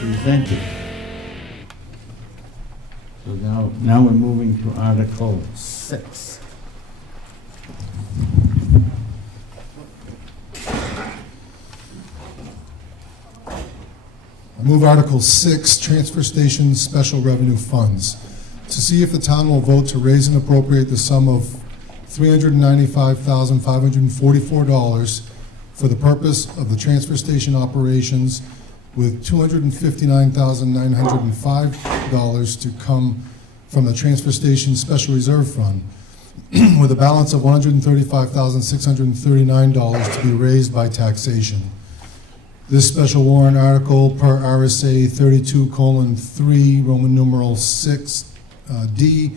presented. So now we're moving to Article 6. I move Article 6, Transfer Station Special Revenue Funds, to see if the town will vote to raise and appropriate the sum of $395,544 for the purpose of the transfer station operations, with $259,905 to come from the Transfer Station Special Reserve Fund, with a balance of $135,639 to be raised by taxation. This special warrant article, per RSA 32:3, Roman numeral 6D,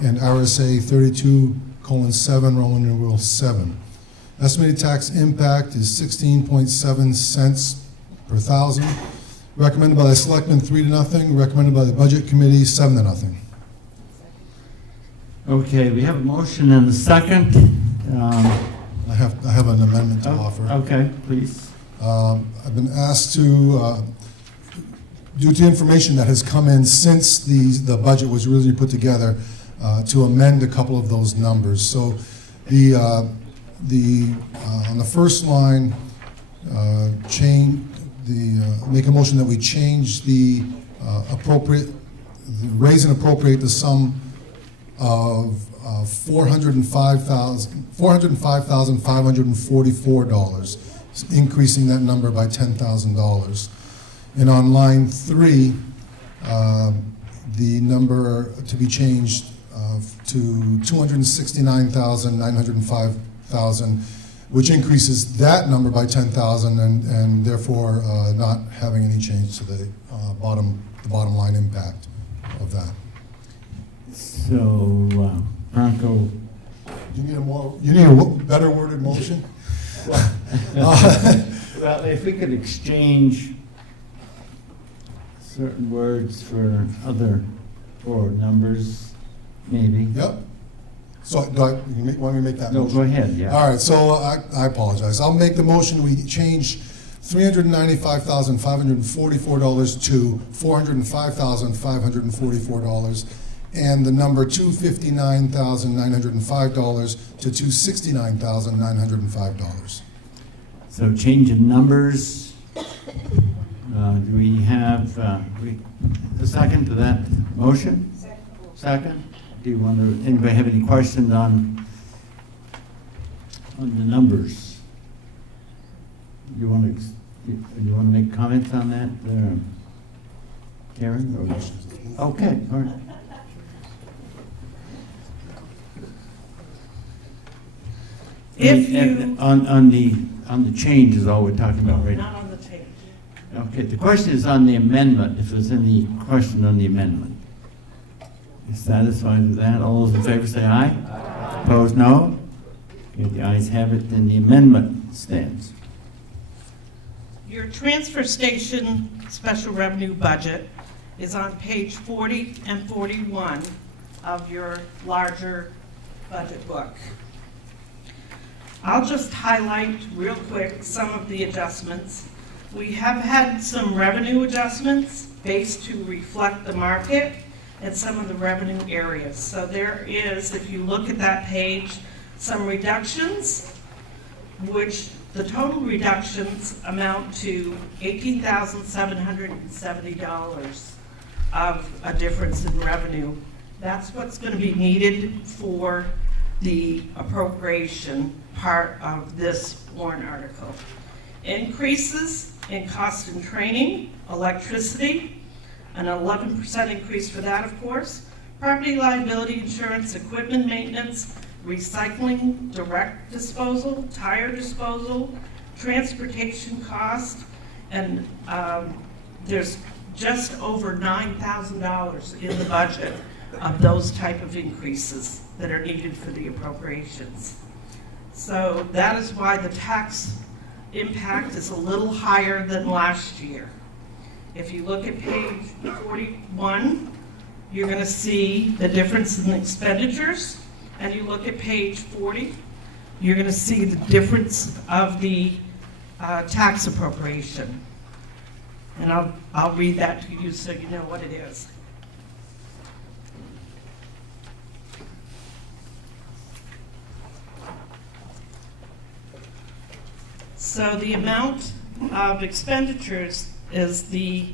and RSA 32:7, Roman numeral 7. Estimated tax impact is 16.7 cents per thousand. Recommended by the Selectmen 3-0. Recommended by the Budget Committee 7-0. Okay, we have a motion and a second. I have an amendment to offer. Okay, please. I've been asked to, due to information that has come in since the budget was really put together, to amend a couple of those numbers. So on the first line, make a motion that we change the raise and appropriate the sum of $405,544, increasing that number by $10,000. And on line 3, the number to be changed to $269,905, which increases that number by $10,000 and therefore not having any change to the bottom line impact of that. So, Bronco. You need a better worded motion? Well, if we could exchange certain words for numbers, maybe. Yep. So, you want me to make that motion? No, go ahead, yeah. All right, so I apologize. I'll make the motion, we change $395,544 to $405,544, and the number $259,905 to $269,905. So change in numbers. Do we have a second to that motion? Second. Do you want to? Anybody have any questions on the numbers? You want to make comments on that, Karen? Okay. All right. On the change is all we're talking about right now. Not on the change. Okay, the question is on the amendment, if there's any question on the amendment. You satisfied with that? All those in favor say aye. Aye. Opposed, no? Okay, the ayes have it, then the amendment stands. Your transfer station special revenue budget is on page 40 and 41 of your larger budget book. I'll just highlight real quick some of the adjustments. We have had some revenue adjustments based to reflect the market and some of the revenue areas. So there is, if you look at that page, some reductions, which the total reductions amount to $18,770 of a difference in revenue. That's what's going to be needed for the appropriation part of this warrant article. Increases in cost and training, electricity, an 11% increase for that, of course, property liability insurance, equipment maintenance, recycling, direct disposal, tire disposal, transportation cost, and there's just over $9,000 in the budget of those type of increases that are needed for the appropriations. So that is why the tax impact is a little higher than last year. If you look at page 41, you're going to see the difference in expenditures, and you look at page 40, you're going to see the difference of the tax appropriation. And I'll read that to you so you know what it is. So the amount of expenditures is the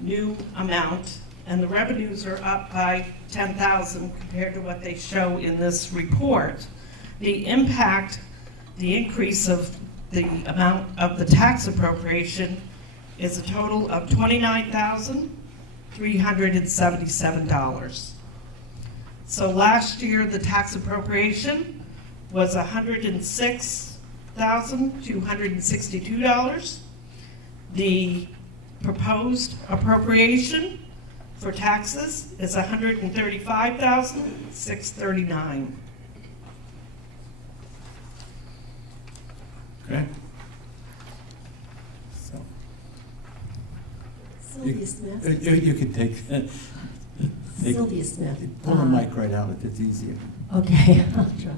new amount, and the revenues are up by 10,000 compared to what they show in this report. The impact, the increase of the amount of the tax appropriation is a total of $29,377. So last year, the tax appropriation was $106,262. The proposed appropriation for taxes is $135,639. Okay. So, Sylvia Smith. you could take, Sylvia Smith. pull the mic right out if it's easier. Okay, I'll try.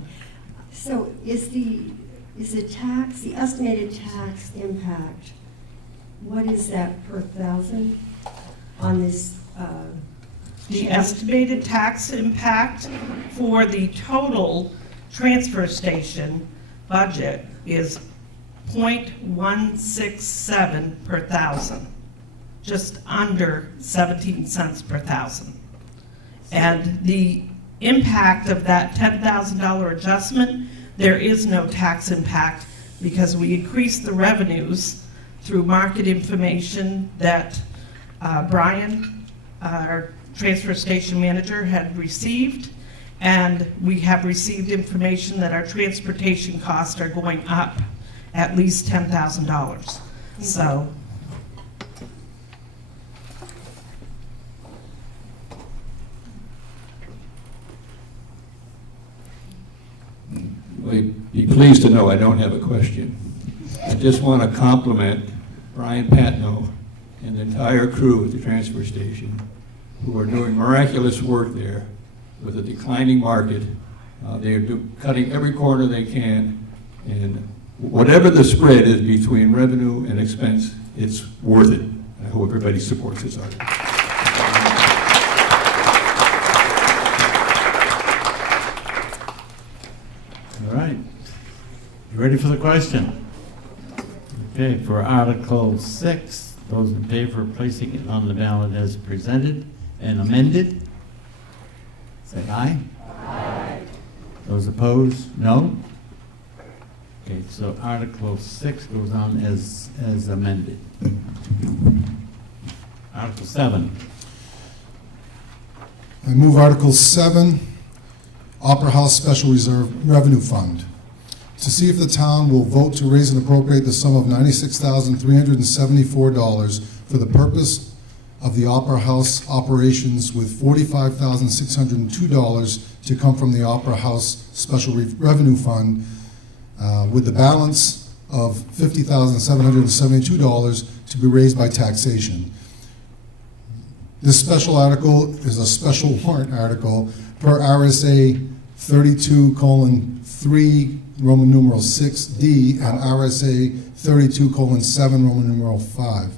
So is the estimated tax impact, what is that per thousand on this? The estimated tax impact for the total transfer station budget is 0.167 per thousand, just under 17 cents per thousand. And the impact of that $10,000 adjustment, there is no tax impact because we increased the revenues through market information that Brian, our transfer station manager, had received, and we have received information that our transportation costs are going up at least $10,000. So, Well, be pleased to know I don't have a question. I just want to compliment Brian Patno and the entire crew at the transfer station who are doing miraculous work there with a declining market. They're cutting every corner they can, and whatever the spread is between revenue and expense, it's worth it. I hope everybody supports this article. All right. You ready for the question? Okay, for Article 6, those in favor of placing it on the ballot as presented and amended, say aye. Aye. Those opposed, no. Okay, so Article 6 goes on as amended. Article 7. I move Article 7, Opera House Special Reserve Revenue Fund, to see if the town will vote to raise and appropriate the sum of $96,374 for the purpose of the Opera House operations, with $45,602 to come from the Opera House Special Revenue Fund, with the balance of $50,772 to be raised by taxation. This special article is a special warrant article per RSA 32:3, Roman numeral 6D, and RSA 32:7, Roman numeral 5.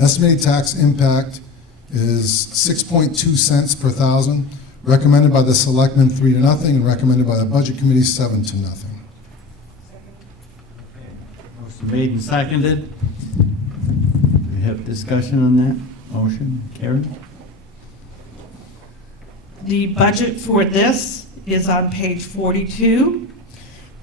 Estimated tax impact is 6.2 cents per thousand, recommended by the selectmen 3-0, and recommended by the budget committee 7-0. Motion made and seconded. We have discussion on that motion. Karen? the budget for this is on page 42.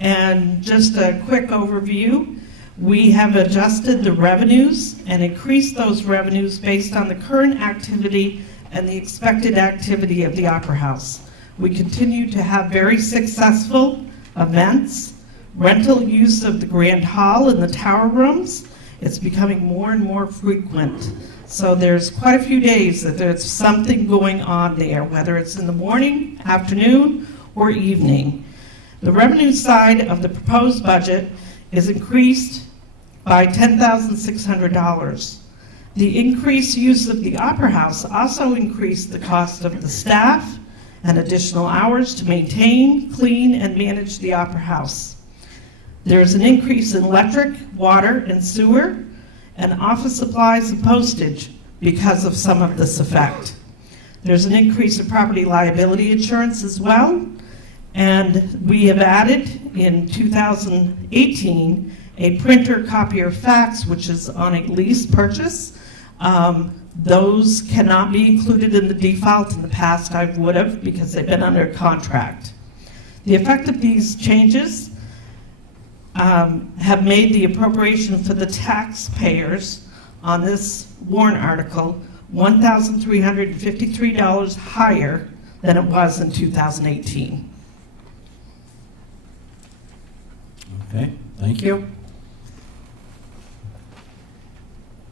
And just a quick overview, we have adjusted the revenues and increased those revenues based on the current activity and the expected activity of the Opera House. We continue to have very successful events, rental use of the Grand Hall and the tower rooms. It's becoming more and more frequent. So there's quite a few days that there's something going on there, whether it's in the morning, afternoon, or evening. The revenue side of the proposed budget is increased by $10,600. The increased use of the Opera House also increased the cost of the staff and additional hours to maintain, clean, and manage the Opera House. There's an increase in electric, water, and sewer, and office supplies and postage because of some of this effect. There's an increase in property liability insurance as well, and we have added in 2018 a printer, copier, fax, which is on a lease purchase. Those cannot be included in the default. In the past, I would have, because they've been under contract. The effect of these changes have made the appropriation for the taxpayers on this warrant article $1,353 higher than it was in 2018. Okay, thank you.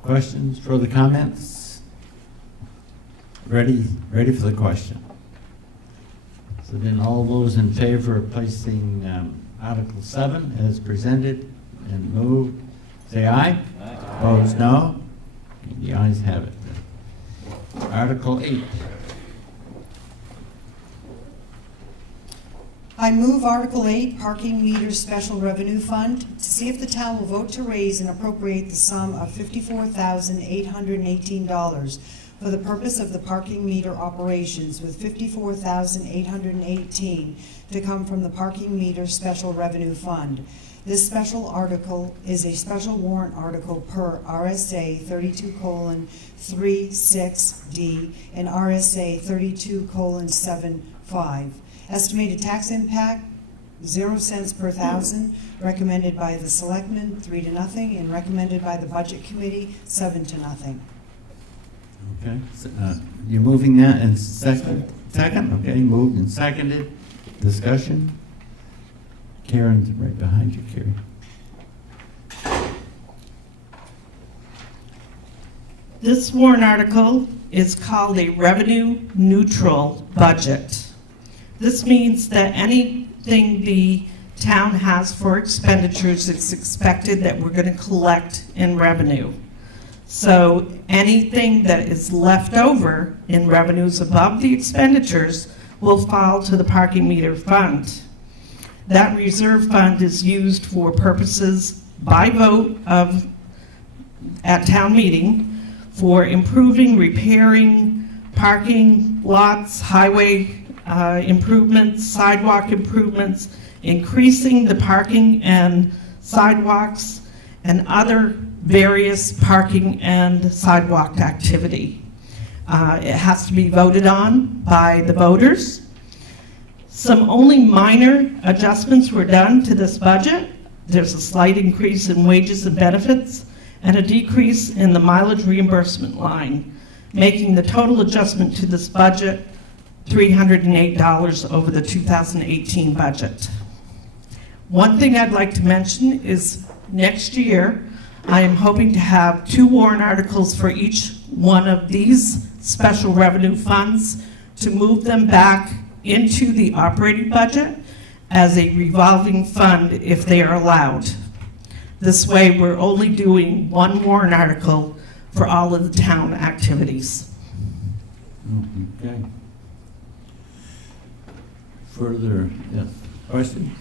Questions, further comments? Ready for the question. So then all those in favor of placing Article 7 as presented and moved, say aye. Aye. Opposed, no. The ayes have it. Article 8. I move Article 8, Parking Meters Special Revenue Fund, to see if the town will vote to raise and appropriate the sum of $54,818 for the purpose of the parking meter operations, with $54,818 to come from the Parking Meter Special Revenue Fund. This special article is a special warrant article per RSA 32:36D and RSA 32:75. Estimated tax impact, 0 cents per thousand, recommended by the selectmen, 3-0, and recommended by the budget committee, 7-0. Okay, so, you're moving that and second? Second, okay, moved and seconded. Discussion? Karen's right behind you, Carrie. This warrant article is called a revenue neutral budget. This means that anything the town has for expenditures, it's expected that we're going to collect in revenue. So anything that is left over in revenues above the expenditures will fall to the parking meter fund. That reserve fund is used for purposes by vote at town meeting for improving, repairing, parking lots, highway improvements, sidewalk improvements, increasing the parking and sidewalks, and other various parking and sidewalk activity. It has to be voted on by the voters. Some only minor adjustments were done to this budget. There's a slight increase in wages and benefits and a decrease in the mileage reimbursement line, making the total adjustment to this budget $308 over the 2018 budget. One thing I'd like to mention is next year, I am hoping to have 2 warrant articles for each one of these special revenue funds to move them back into the operating budget as a revolving fund if they are allowed. This way, we're only doing 1 warrant article for all of the town activities. Okay. Further, yes, questions?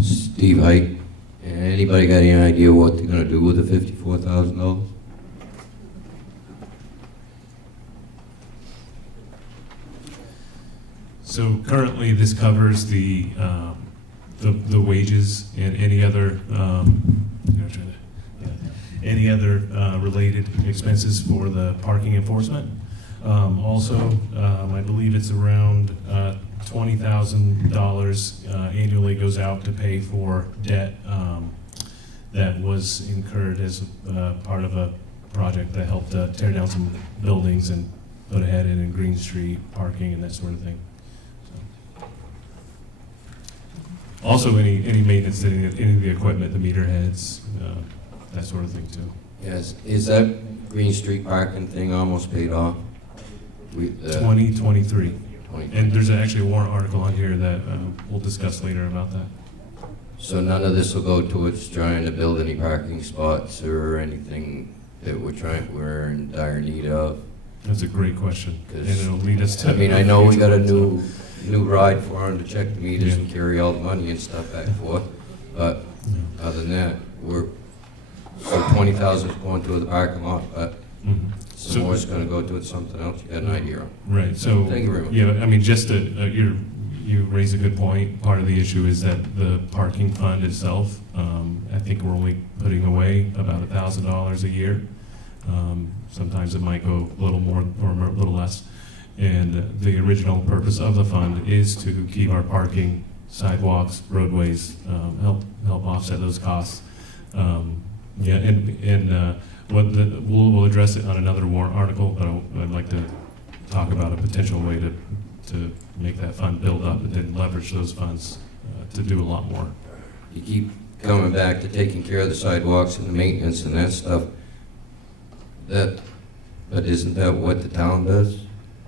Steve Height, anybody got any idea what they're gonna do with the $54,000? So currently, this covers the wages and any other related expenses for the parking enforcement. Also, I believe it's around $20,000 annually goes out to pay for debt that was incurred as part of a project that helped tear down some buildings and put a head in Green Street, parking and that sort of thing. So. Also, any maintenance to any of the equipment, the meter heads, that sort of thing too. Yes, is that Green Street parking thing almost paid off? 2023. And there's actually a warrant article on here that we'll discuss later about that. So none of this will go towards trying to build any parking spots or anything that we're in dire need of? That's a great question, and it'll lead us to. I mean, I know we got a new ride for them to check the meters and carry all the money and stuff back and forth, but other than that, So 20,000 is going to the parking lot, but Mhm. some more is gonna go to something else, you got an idea on? Right, so, Thank you very much. yeah, I mean, just to, you raise a good point. Part of the issue is that the parking fund itself, I think we're only putting away about $1,000 a year. Sometimes it might go a little more or a little less. And the original purpose of the fund is to keep our parking, sidewalks, roadways, help offset those costs. Yeah, and we'll address it on another warrant article, but I'd like to talk about a potential way to make that fund build up and then leverage those funds to do a lot more. You keep coming back to taking care of the sidewalks and the maintenance and that stuff. But isn't that what the town does?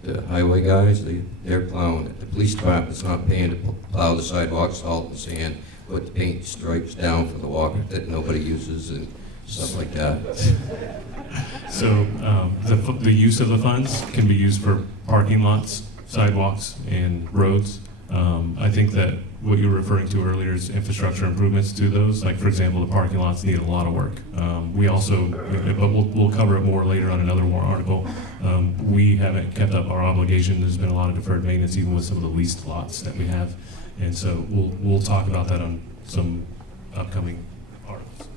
The highway guys, they're plowing it. The police department's not paying to plow the sidewalks, salt and sand, put the paint stripes down for the walker that nobody uses and stuff like that. So the use of the funds can be used for parking lots, sidewalks, and roads. I think that what you were referring to earlier is infrastructure improvements to those. Like, for example, the parking lots need a lot of work. We also, but we'll cover it more later on another warrant article. We haven't kept up our obligation. There's been a lot of deferred maintenance, even with some of the leased lots that we have. And so we'll talk about that on some upcoming articles.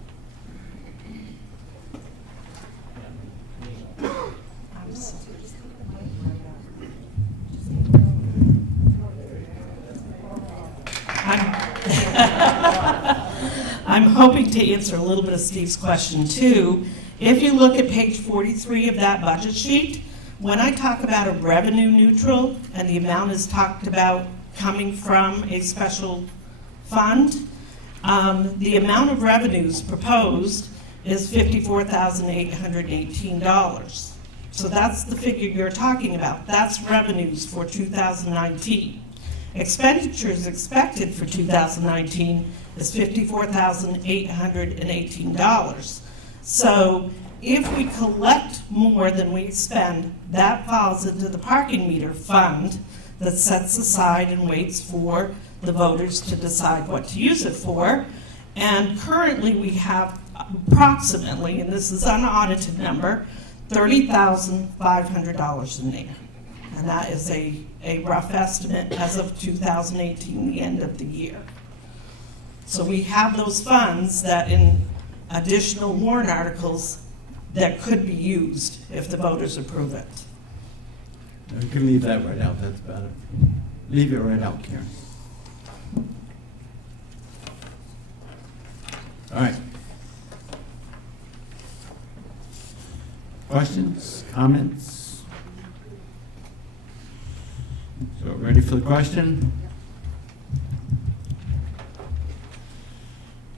I'm hoping to answer a little bit of Steve's question too. If you look at page 43 of that budget sheet, when I talk about a revenue neutral and the amount is talked about coming from a special fund, the amount of revenues proposed is $54,818. So that's the figure you're talking about. That's revenues for 2019. Expenditures expected for 2019 is $54,818. So if we collect more than we expend, that falls into the parking meter fund that sets aside and waits for the voters to decide what to use it for. And currently we have approximately, and this is an unaudited number, $30,500 in there. And that is a rough estimate as of 2018, the end of the year. So we have those funds that in additional warrant articles that could be used if the voters approve it. You can leave that right out, that's better. Leave it right out, Karen. All right. Questions, comments? So ready for the question?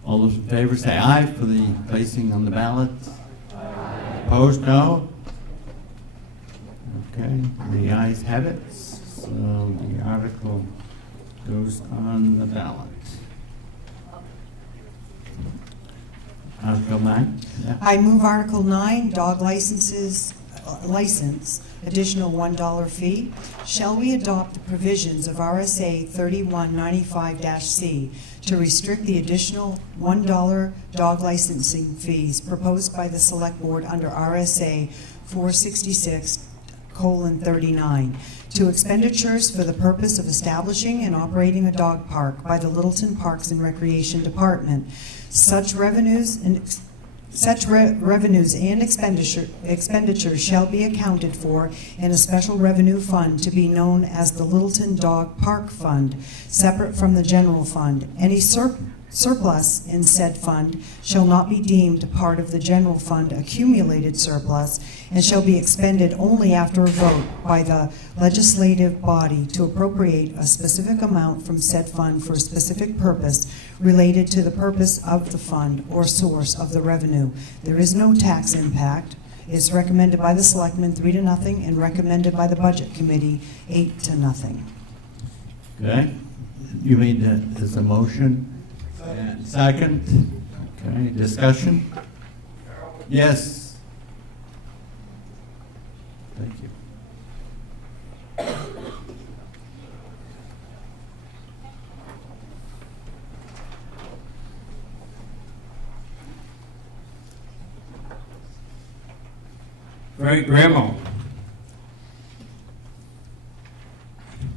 All those in favor say aye for the placing on the ballot. Aye. Opposed, no? Okay, the ayes have it, so the article goes on the ballot. Article 9? Yeah. I move Article 9, dog license, additional $1 fee. Shall we adopt the provisions of RSA 3195-C to restrict the additional $1 dog licensing fees proposed by the Select Board under RSA 466:39 to expenditures for the purpose of establishing and operating a dog park by the Littleton Parks and Recreation Department? Such revenues and expenditures shall be accounted for in a special revenue fund to be known as the Littleton Dog Park Fund, separate from the general fund. Any surplus in said fund shall not be deemed part of the general fund accumulated surplus and shall be expended only after a vote by the legislative body to appropriate a specific amount from said fund for a specific purpose related to the purpose of the fund or source of the revenue. There is no tax impact. It's recommended by the selectmen 3-0 and recommended by the budget committee 8-0. Okay, you made that as a motion? And second? Okay, discussion? Yes? Thank you. great grandma.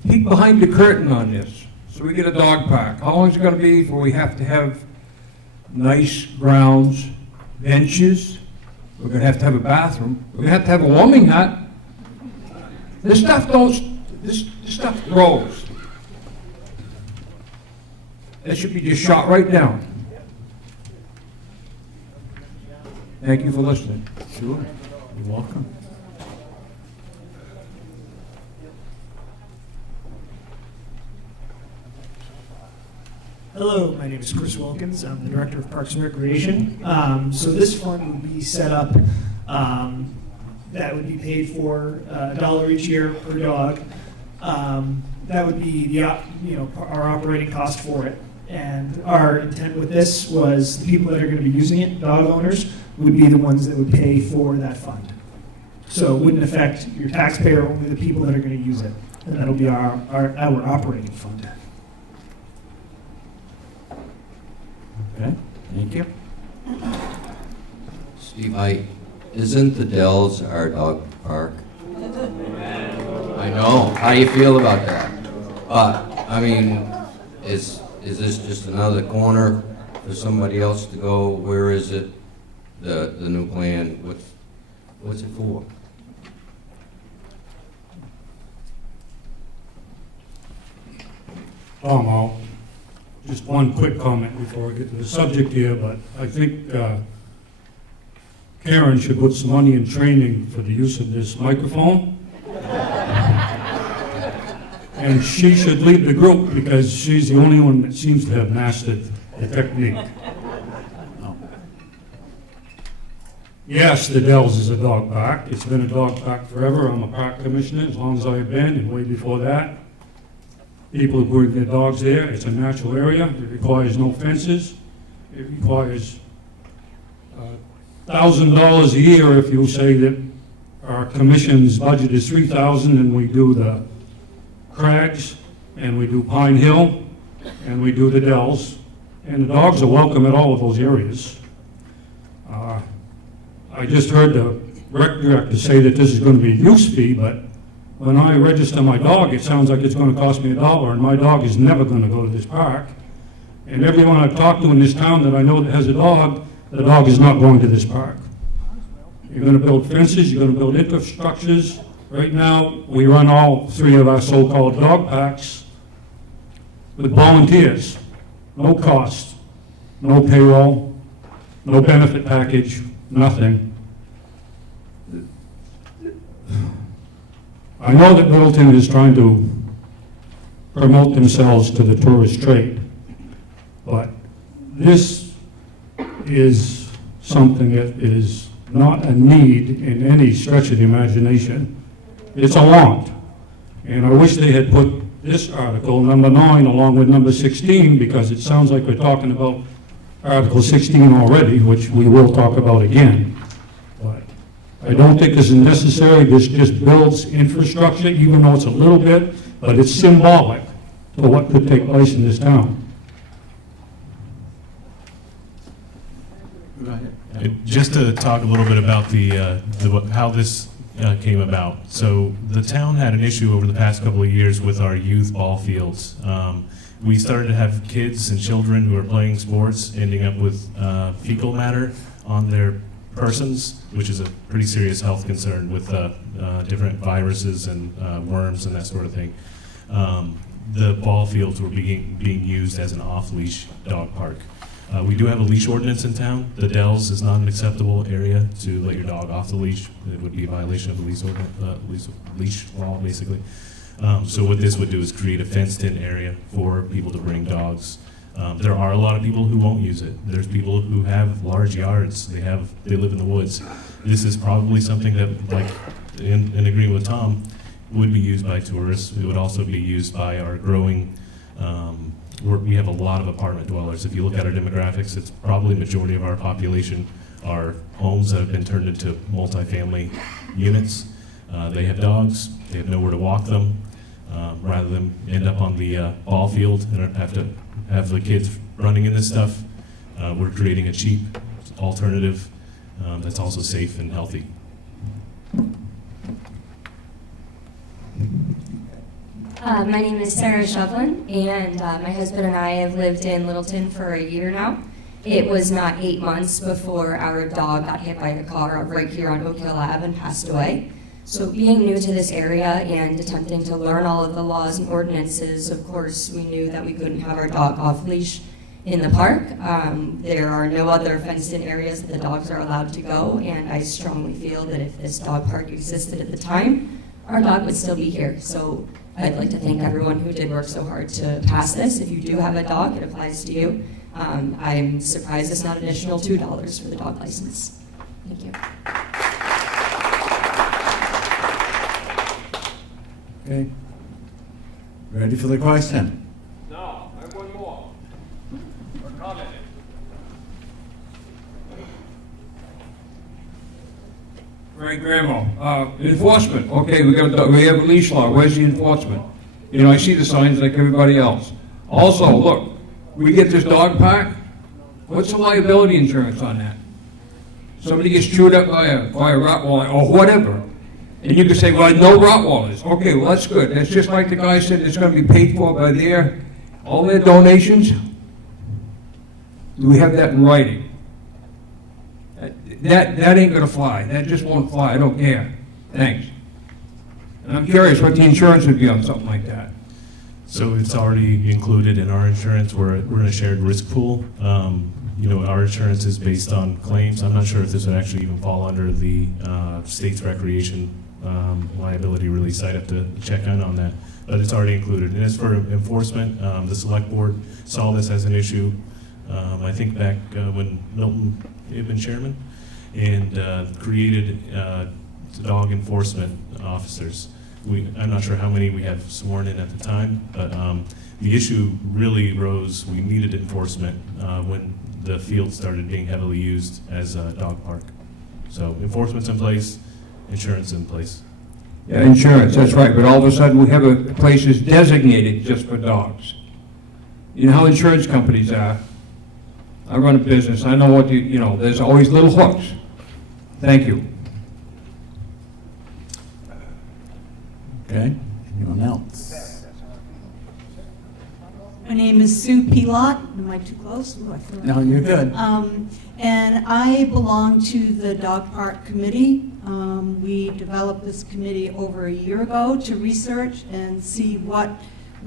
Peek behind the curtain on this. So we get a dog park. How long is it going to be before we have to have nice grounds, benches? We're going to have a bathroom. We're going to have a warming hut. This stuff this stuff grows. That should be just shot right down. Thank you for listening. Sure. You're welcome. Hello, my name is Chris Wilkins. I'm the Director of Parks and Recreation. So this fund would be set up, that would be paid for $1 each year per dog. That would be the, our operating cost for it. And our intent with this was the people that are going to be using it, dog owners, would be the ones that would pay for that fund. So it wouldn't affect your taxpayer, only the people that are going to use it. And that'll be our operating fund. Okay, thank you. Steve, isn't the Dells our dog park? I know. How do you feel about that? I mean, is this just another corner for somebody else to go? Where is it? The new plan? What's it for? Tom, just one quick comment before I get to the subject here, but I think Karen should put some money in training for the use of this microphone. And she should lead the group because she's the only one that seems to have mastered the technique. Yes, the Dells is a dog park. It's been a dog park forever. I'm a park commissioner as long as I've been, and way before that. People who bring their dogs there. It's a natural area. It requires no fences. It requires $1,000 a year if you say that our commission's budget is $3,000 and we do the Crags and we do Pine Hill and we do the Dells. And the dogs are welcome at all of those areas. I just heard the rec director say that this is going to be a use fee, but when I register my dog, it sounds like it's going to cost me $1, and my dog is never going to go to this park. And everyone I've talked to in this town that I know that has a dog, the dog is not going to this park. You're going to build fences, you're going to build infrastructures. Right now, we run all 3 of our so-called dog parks with volunteers. No cost, no payroll, no benefit package, nothing. I know that Littleton is trying to promote themselves to the tourist trade, but this is something that is not a need in any stretch of the imagination. It's a want. And I wish they had put this article, number 9, along with number 16, because it sounds like we're talking about Article 16 already, which we will talk about again. But I don't think this is necessary. This just builds infrastructure, even though it's a little bit, but it's symbolic to what could take place in this town. Go ahead. Just to talk a little bit about how this came about. So the town had an issue over the past couple of years with our youth ball fields. We started to have kids and children who are playing sports ending up with fecal matter on their persons, which is a pretty serious health concern with different viruses and worms and that sort of thing. The ball fields were being used as an off-leash dog park. We do have a leash ordinance in town. The Dells is not an acceptable area to let your dog off the leash. It would be a violation of the leash law, basically. So what this would do is create a fenced-in area for people to bring dogs. There are a lot of people who won't use it. There's people who have large yards. They live in the woods. This is probably something that, like, in agreement with Tom, would be used by tourists. It would also be used by our growing. We have a lot of apartment dwellers. If you look at our demographics, it's probably the majority of our population are homes that have been turned into multifamily units. They have dogs. They have nowhere to walk them. Rather than end up on the ball field and have to have the kids running in this stuff, we're creating a cheap alternative that's also safe and healthy. My name is Sarah Shovlin, and my husband and I have lived in Littleton for a year now. It was not 8 months before our dog got hit by a car right here on Oak Hill Ave and passed away. So being new to this area and attempting to learn all of the laws and ordinances, of course, we knew that we couldn't have our dog off leash in the park. There are no other fenced-in areas that the dogs are allowed to go, and I strongly feel that if this dog park existed at the time, our dog would still be here. So I'd like to thank everyone who did work so hard to pass this. If you do have a dog, it applies to you. I'm surprised it's not an additional $2 for the dog license. Thank you. Okay. Ready for the question? No, I have one more. Or comment. Frank Gramo, enforcement. Okay, we have a leash law. Where's the enforcement? You know, I see the signs like everybody else. Also, look, we get this dog park. What's the liability insurance on that? Somebody gets chewed up by a Rottweiler or whatever, and you can say, well, no Rottweilers. Okay, well, that's good. That's just like the guy said, it's going to be paid for by all their donations. Do we have that in writing? That ain't gonna fly. That just won't fly. I don't care. Thanks. And I'm curious what the insurance would be on something like that. So it's already included in our insurance. We're in a shared risk pool. You know, our insurance is based on claims. I'm not sure if this would actually even fall under the state's recreation liability release. I'd have to check in on that, but it's already included. And as for enforcement, the select board saw this as an issue. I think back when Milton had been chairman, and created dog enforcement officers. I'm not sure how many we have sworn in at the time, but the issue really arose. We needed enforcement when the field started being heavily used as a dog park. So enforcement's in place, insurance in place. Yeah, insurance, that's right. But all of a sudden, we have a place that's designated just for dogs. You know how insurance companies are. I run a business. I know what you know. There's always little hooks. Thank you. Okay. Anyone else? My name is Sue Pilot. Am I too close? Ooh, I feel like- No, you're good. And I belong to the Dog Park Committee. We developed this committee over a year ago to research and see what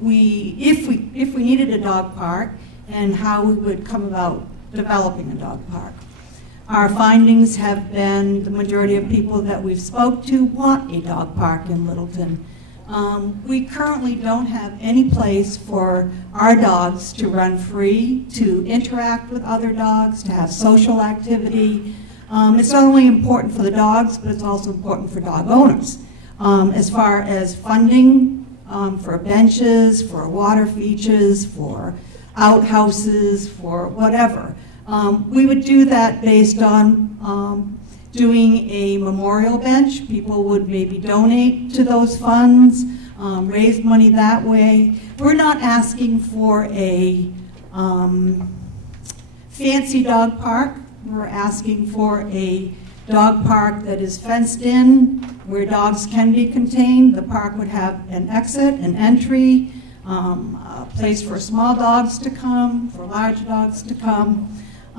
if we needed a dog park and how we would come about developing a dog park. Our findings have been the majority of people that we've spoke to want a dog park in Littleton. We currently don't have any place for our dogs to run free, to interact with other dogs, to have social activity. It's not only important for the dogs, but it's also important for dog owners. As far as funding for benches, for water features, for outhouses, for whatever. We would do that based on doing a memorial bench. People would maybe donate to those funds, raise money that way. We're not asking for a fancy dog park. We're asking for a dog park that is fenced in, where dogs can be contained. The park would have an exit, an entry, a place for small dogs to come, for large dogs to come.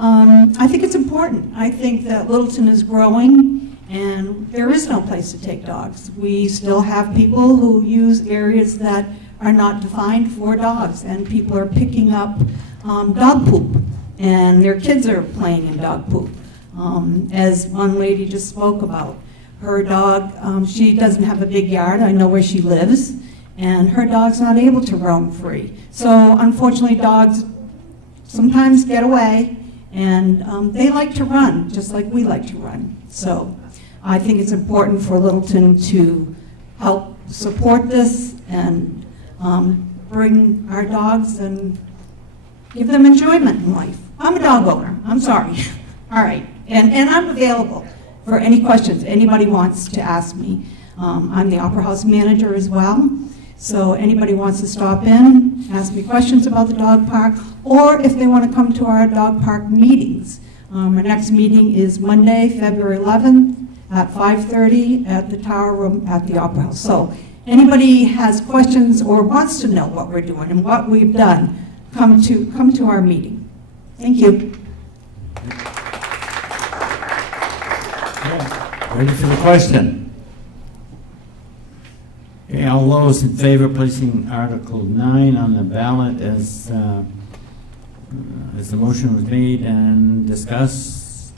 I think it's important. I think that Littleton is growing, and there is no place to take dogs. We still have people who use areas that are not defined for dogs, and people are picking up dog poop, and their kids are playing in dog poop. As one lady just spoke about, her dog, she doesn't have a big yard. I know where she lives, and her dog's not able to roam free. So unfortunately, dogs sometimes get away, and they like to run, just like we like to run. So I think it's important for Littleton to help support this and bring our dogs and give them enjoyment in life. I'm a dog owner, I'm sorry. All right, and I'm available for any questions anybody wants to ask me. I'm the Opera House manager as well. So anybody wants to stop in, ask me questions about the dog park, or if they want to come to our dog park meetings. Our next meeting is Monday, February 11th at 5:30 at the Tower Room at the Opera House. So anybody has questions or wants to know what we're doing and what we've done, come to our meeting. Thank you. Ready for the question? Okay, all those in favor of placing Article 9 on the ballot as the motion was made and discussed,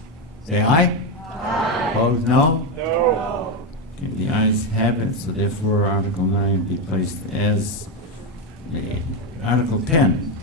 say aye. Aye. Opposed, no? No. Okay, the ayes have it, so therefore Article 9 be placed as Article 10.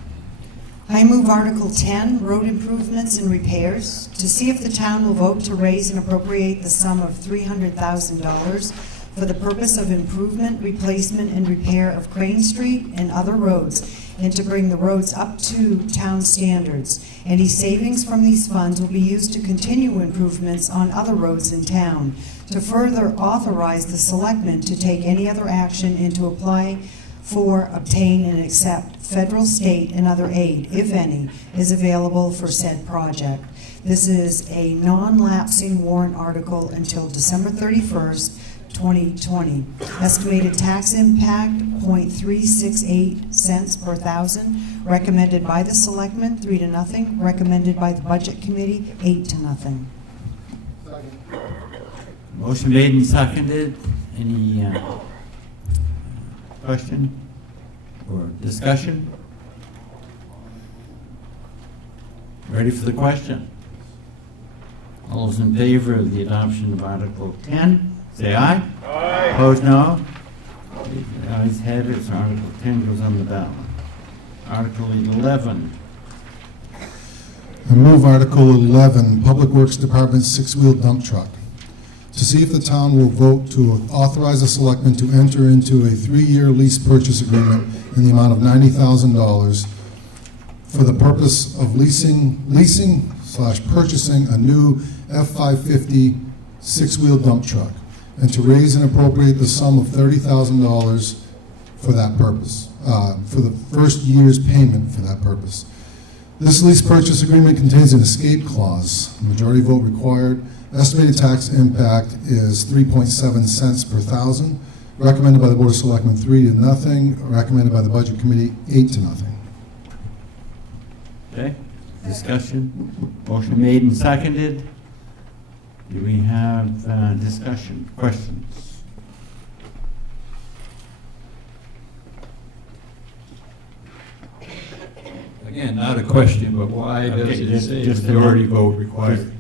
I move Article 10, road improvements and repairs, to see if the town will vote to raise and appropriate the sum of $300,000 for the purpose of improvement, replacement, and repair of Crane Street and other roads, and to bring the roads up to town standards. Any savings from these funds will be used to continue improvements on other roads in town, to further authorize the selectmen to take any other action and to apply for, obtain, and accept federal, state, and other aid, if any, is available for said project. This is a non-lapsing warrant article until December 31st, 2020. Estimated tax impact, 0.368 cents per thousand. Recommended by the selectmen, 3-0. Recommended by the budget committee, 8-0. Motion made and seconded. Any question or discussion? Ready for the question? All those in favor of the adoption of Article 10, say aye. Aye. Opposed, no? The ayes have it, so Article 10 goes on the ballot. Article 11. I move Article 11, Public Works Department six-wheel dump truck, to see if the town will vote to authorize the selectmen to enter into a 3-year lease purchase agreement in the amount of $90,000 for the purpose of leasing/purchasing a new F-550 six-wheel dump truck, and to raise and appropriate the sum of $30,000 for that purpose, for the first year's payment for that purpose. This lease purchase agreement contains an escape clause, majority vote required. Estimated tax impact is 3.7 cents per thousand. Recommended by the Board of Selectmen, 3-0. Recommended by the Budget Committee, 8-0. Okay, discussion. Motion made and seconded. Do we have discussion, questions? Again, not a question, but why does Okay, it say just majority vote required?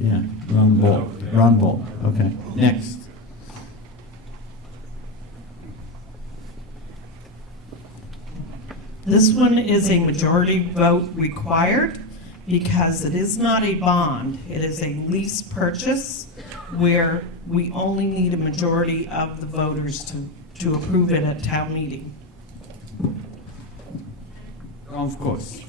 Yeah, Ron Bolt. Ron Bolt. Okay, next. This one is a majority vote required because it is not a bond. It is a lease purchase where we only need a majority of the voters to approve it at town meeting. Of course.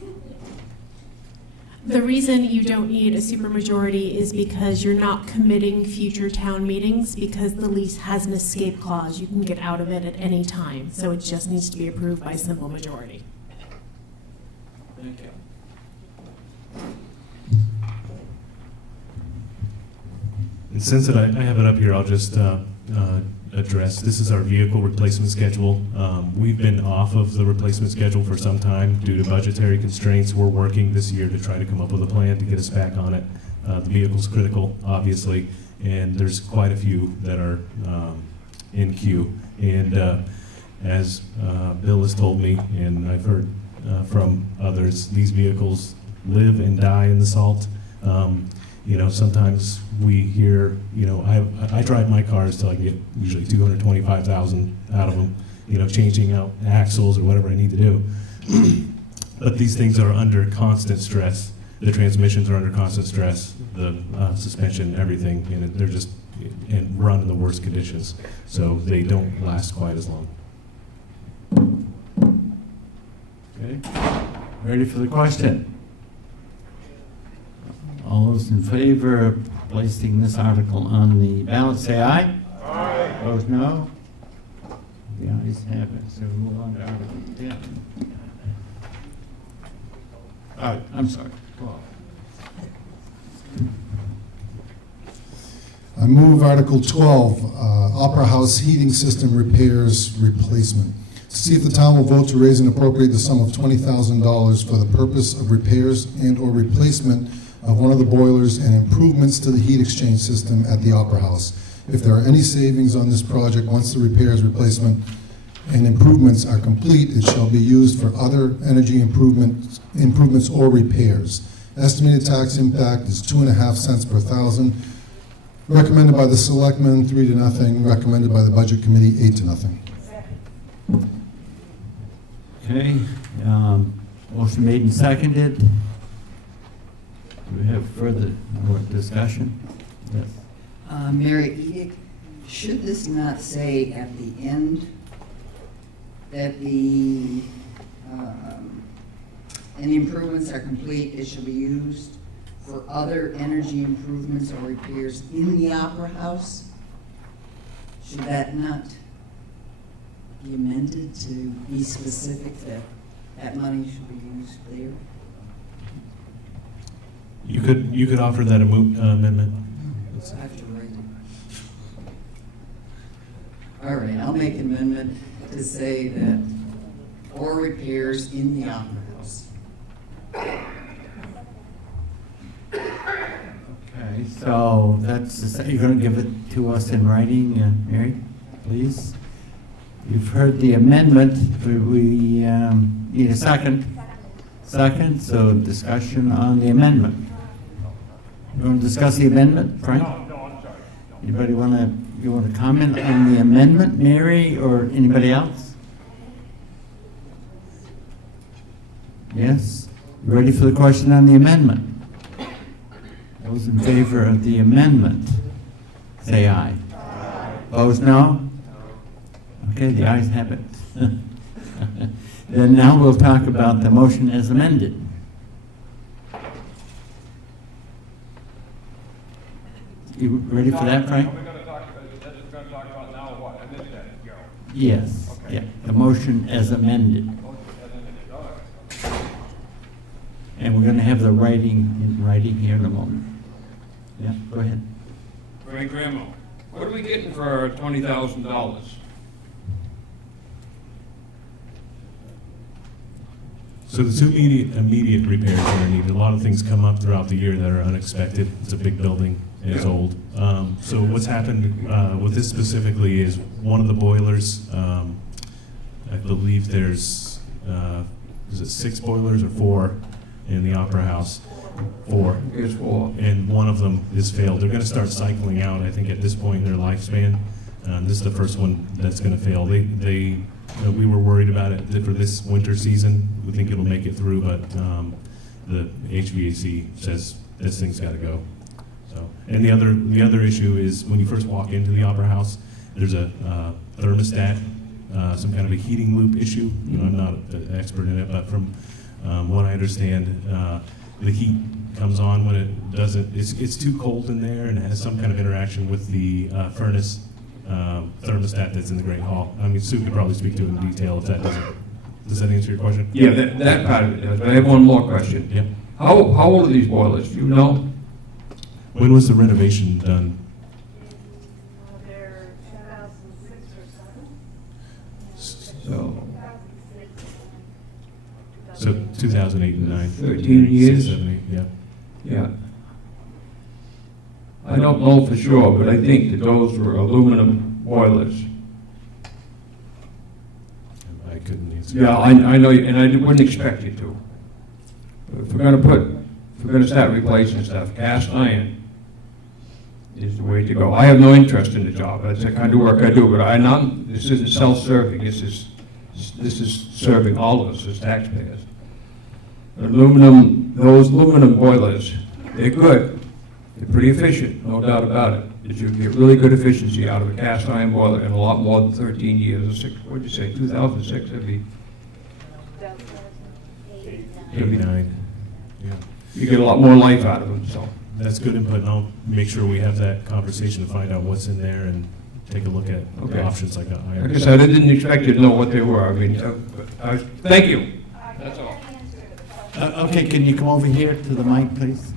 The reason you don't need a supermajority is because you're not committing future town meetings, because the lease has an escape clause. You can get out of it at any time, so it just needs to be approved by simple majority. Thank you. And since I have it up here, I'll just address, this is our vehicle replacement schedule. We've been off of the replacement schedule for some time due to budgetary constraints. We're working this year to try to come up with a plan to get us back on it. The vehicle's critical, obviously, and there's quite a few that are in queue. And as Bill has told me, and I've heard from others, these vehicles live and die in the salt. You know, sometimes we hear, you know, I drive my cars till I get usually 225,000 out of them, you know, changing out axles or whatever I need to do. But these things are under constant stress. The transmissions are under constant stress, the suspension, everything, and they're just and run in the worst conditions. So they don't last quite as long. Okay, ready for the question? All those in favor of placing this article on the ballot, say aye. Aye. Opposed, no? The ayes have it, so we move on to Article 10. I'm sorry. I move Article 12, Opera House heating system repairs replacement. To see if the town will vote to raise and appropriate the sum of $20,000 for the purpose of repairs and/or replacement of one of the boilers and improvements to the heat exchange system at the Opera House. If there are any savings on this project, once the repairs, replacement, and improvements are complete, it shall be used for other energy improvements or repairs. Estimated tax impact is 2.5 cents per thousand. Recommended by the selectmen, 3-0. Recommended by the budget committee, 8-0. Okay, motion made and seconded. Do we have further more discussion? Yes. Mary Edick, should this not say at the end that the, any improvements are complete, it shall be used for other energy improvements or repairs in the Opera House? Should that not be amended to be specific that that money should be used there? You could offer that amendment. I have to write it. All right, I'll make an amendment to say that or repairs in the Opera House. Okay, so that's, you're going to give it to us in writing, Mary, please? You've heard the amendment. We need a second. Second, so discussion on the amendment. You want to discuss the amendment, Frank? No, I'm sorry. Anybody want to comment on the amendment, Mary, or anybody else? Yes? You ready for the question on the amendment? Those in favor of the amendment, say aye. Opposed, no? Okay, the ayes have it. Then now we'll talk about the motion as amended. You ready for that, Frank? We're going to talk about now what? And then go. Yes. Okay. Yeah, the motion as amended. And we're going to have the writing here in a moment. Yeah, go ahead. Frank Gramo, what are we getting for $20,000? So the two immediate repairs that are needed. A lot of things come up throughout the year that are unexpected. It's a big building and it's old. So what's happened with this specifically is one of the boilers, I believe there's, is it 6 boilers or 4 in the Opera House? 4. Here's 4. And one of them is failed. They're going to start cycling out, I think, at this point in their lifespan. This is the first one that's going to fail. We were worried about it for this winter season. We think it'll make it through, but the HVAC says this thing's got to go. So, and the other issue is when you first walk into the Opera House, there's a thermostat, some kind of a heating loop issue. You know, I'm not an expert in it, but from what I understand, the heat comes on when it doesn't. It's too cold in there, and it has some kind of interaction with the furnace thermostat that's in the Great Hall. I mean, Sue could probably speak to it in detail if that doesn't. Does that answer your question? Yeah, that part of it does. But I have one more question. Yeah. How old are these boilers? Do you know? When was the renovation done? They're 2006 or 7. So 2008 and 9. 13 years? 6, 7, 8, yeah. Yeah. I don't know for sure, but I think that those were aluminum boilers. I couldn't answer. Yeah, I know, and I wouldn't expect you to. But if we're gonna start replacing stuff, cast iron is the way to go. I have no interest in the job. That's the kind of work I do, but this isn't self-serving. This is serving all of us as taxpayers. Those aluminum boilers, they're good. They're pretty efficient, no doubt about it. But you get really good efficiency out of a cast iron boiler in a lot more than 13 years. What'd you say, 2006? That'd be 8, 9. Yeah. You get a lot more life out of them, so. That's good input, and I'll make sure we have that conversation to find out what's in there and take a look at the options like that. Like I said, I didn't expect you to know what they were. I mean, thank you. That's all. Okay, can you come over here to the mic, please?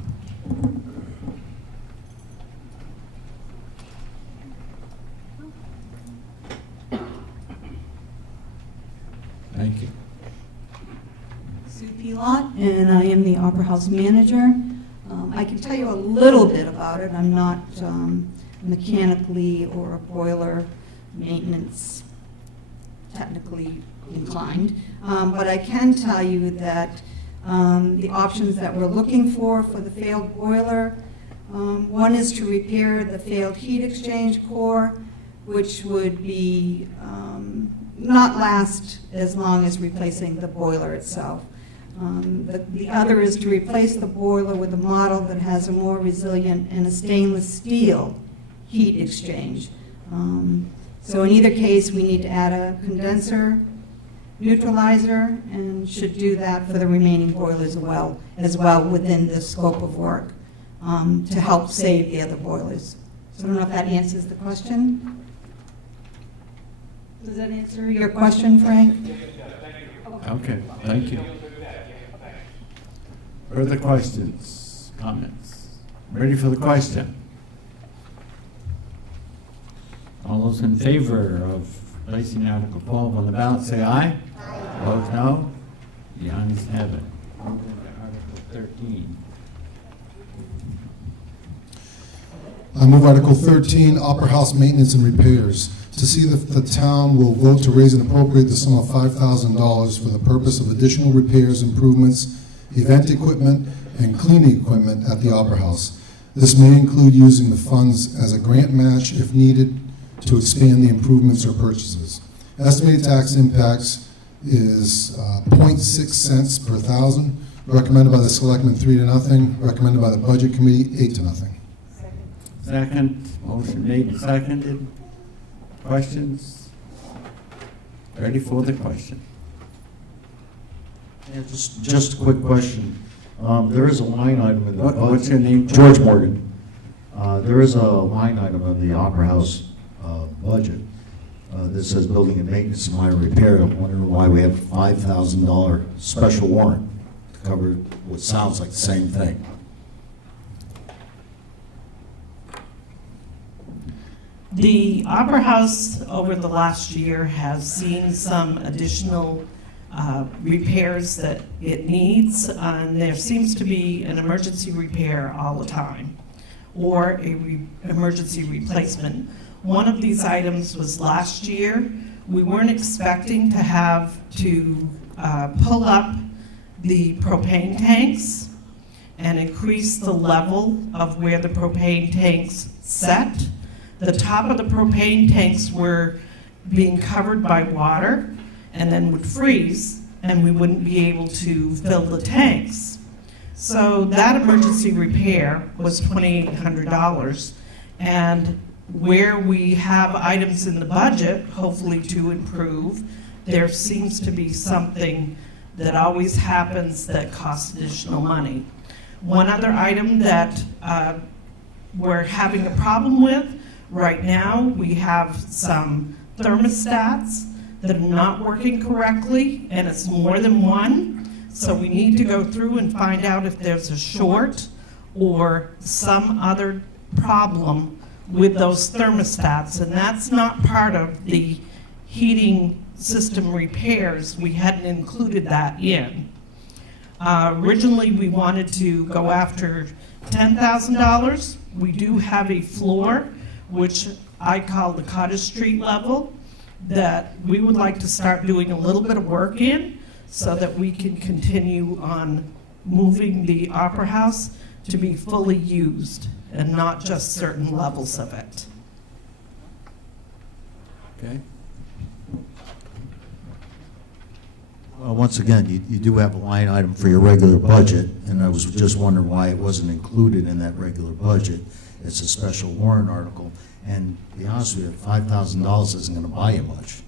Thank you. Sue Pilot, and I am the Opera House manager. I can tell you a little bit about it. I'm not mechanically or a boiler maintenance technically inclined, but I can tell you that the options that we're looking for the failed boiler, one is to repair the failed heat exchange core, which would be not last as long as replacing the boiler itself. The other is to replace the boiler with a model that has a more resilient and a stainless steel heat exchange. So in either case, we need to add a condenser, neutralizer, and should do that for the remaining boilers as well within the scope of work to help save the other boilers. So I don't know if that answers the question. Does that answer your question, Frank? Okay, thank you. Further questions, comments? Ready for the question? All those in favor of placing Article 12 on the ballot, say aye. Aye. Opposed, no. The ayes have it. Move into Article 13. I move Article 13, Opera House Maintenance and Repairs, to see if the town will vote to raise and appropriate the sum of $5,000 for the purpose of additional repairs, improvements, event equipment, and cleaning equipment at the Opera House. This may include using the funds as a grant match if needed to expand the improvements or purchases. Estimated tax impacts is 0.6 cents per thousand, recommended by the Selectmen 3-0, recommended by the Budget Committee 8-0. Second, motion made and seconded. Questions? Ready for the question? Yeah, just a quick question. There is a line item in the budget. What's your name? George Morgan. There is a line item in the Opera House budget that says building and maintenance and minor repair. I'm wondering why we have a $5,000 special warrant to cover what sounds like the same thing. The Opera House over the last year has seen some additional repairs that it needs, and there seems to be an emergency repair all the time, or a emergency replacement. One of these items was last year. We weren't expecting to have to pull up the propane tanks and increase the level of where the propane tanks set. The top of the propane tanks were being covered by water and then would freeze, and we wouldn't be able to fill the tanks. So that emergency repair was $2,800, and where we have items in the budget, hopefully to improve, there seems to be something that always happens that costs additional money. One other item that we're having a problem with right now, we have some thermostats that are not working correctly, and it's more than one. So we need to go through and find out if there's a short or some other problem with those thermostats, and that's not part of the heating system repairs. We hadn't included that in. Originally, we wanted to go after $10,000. We do have a floor, which I call the Cottage Street level, that we would like to start doing a little bit of work in so that we can continue on moving the Opera House to be fully used and not just certain levels of it. Okay. Well, once again, you do have a line item for your regular budget, and I was just wondering why it wasn't included in that regular budget. It's a special warrant article, and to be honest with you, $5,000 isn't going to buy you much.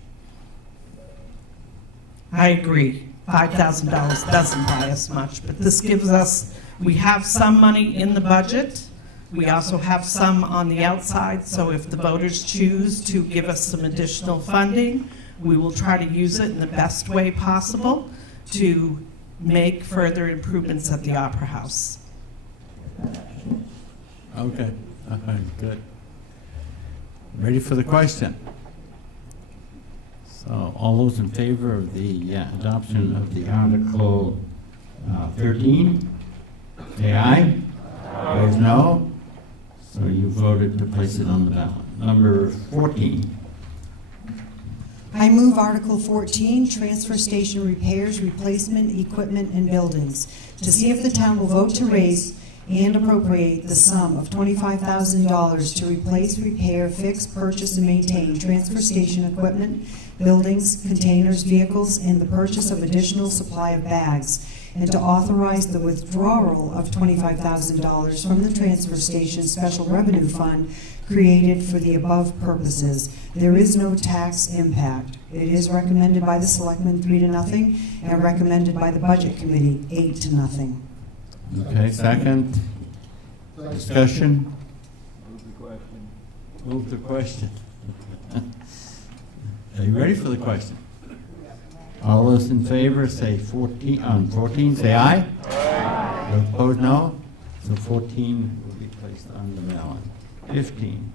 I agree. $5,000 doesn't buy us much, but this gives us, we have some money in the budget. We also have some on the outside, so if the voters choose to give us some additional funding, we will try to use it in the best way possible to make further improvements at the Opera House. Okay, good. Ready for the question? So all those in favor of the adoption of the Article 13, say aye. Opposed, no. So you voted to place it on the ballot. Number 14. I move Article 14, Transfer Station Repairs, Replacement, Equipment, and Buildings, to see if the town will vote to raise and appropriate the sum of $25,000 to replace, repair, fix, purchase, and maintain transfer station equipment, buildings, containers, vehicles, and the purchase of additional supply of bags, and to authorize the withdrawal of $25,000 from the transfer station special revenue fund created for the above purposes. There is no tax impact. It is recommended by the selectmen 3-0 and recommended by the budget committee 8-0. Okay, second. Discussion? Move the question. Are you ready for the question? All those in favor say 14, on 14, say aye. Aye. Those opposed, no. So 14 will be placed on the ballot. 15.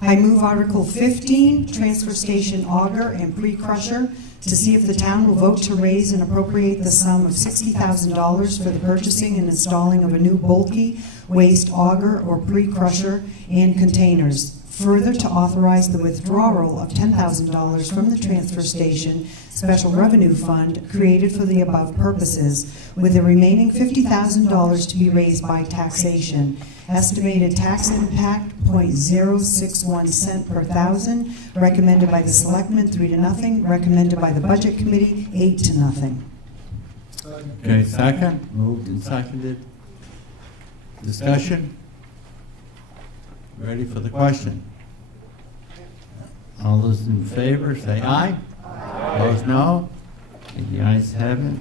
I move Article 15, Transfer Station Auger and Pre-Crusher, to see if the town will vote to raise and appropriate the sum of $60,000 for the purchasing and installing of a new bulky waste auger or pre-crusher and containers. Further, to authorize the withdrawal of $10,000 from the transfer station special revenue fund created for the above purposes, with the remaining $50,000 to be raised by taxation. Estimated tax impact, 0.061 cent per thousand, recommended by the selectmen 3-0, recommended by the budget committee 8-0. Okay, second. Moved and seconded. Discussion? Ready for the question? All those in favor say aye. Aye. Opposed, no. The ayes have it.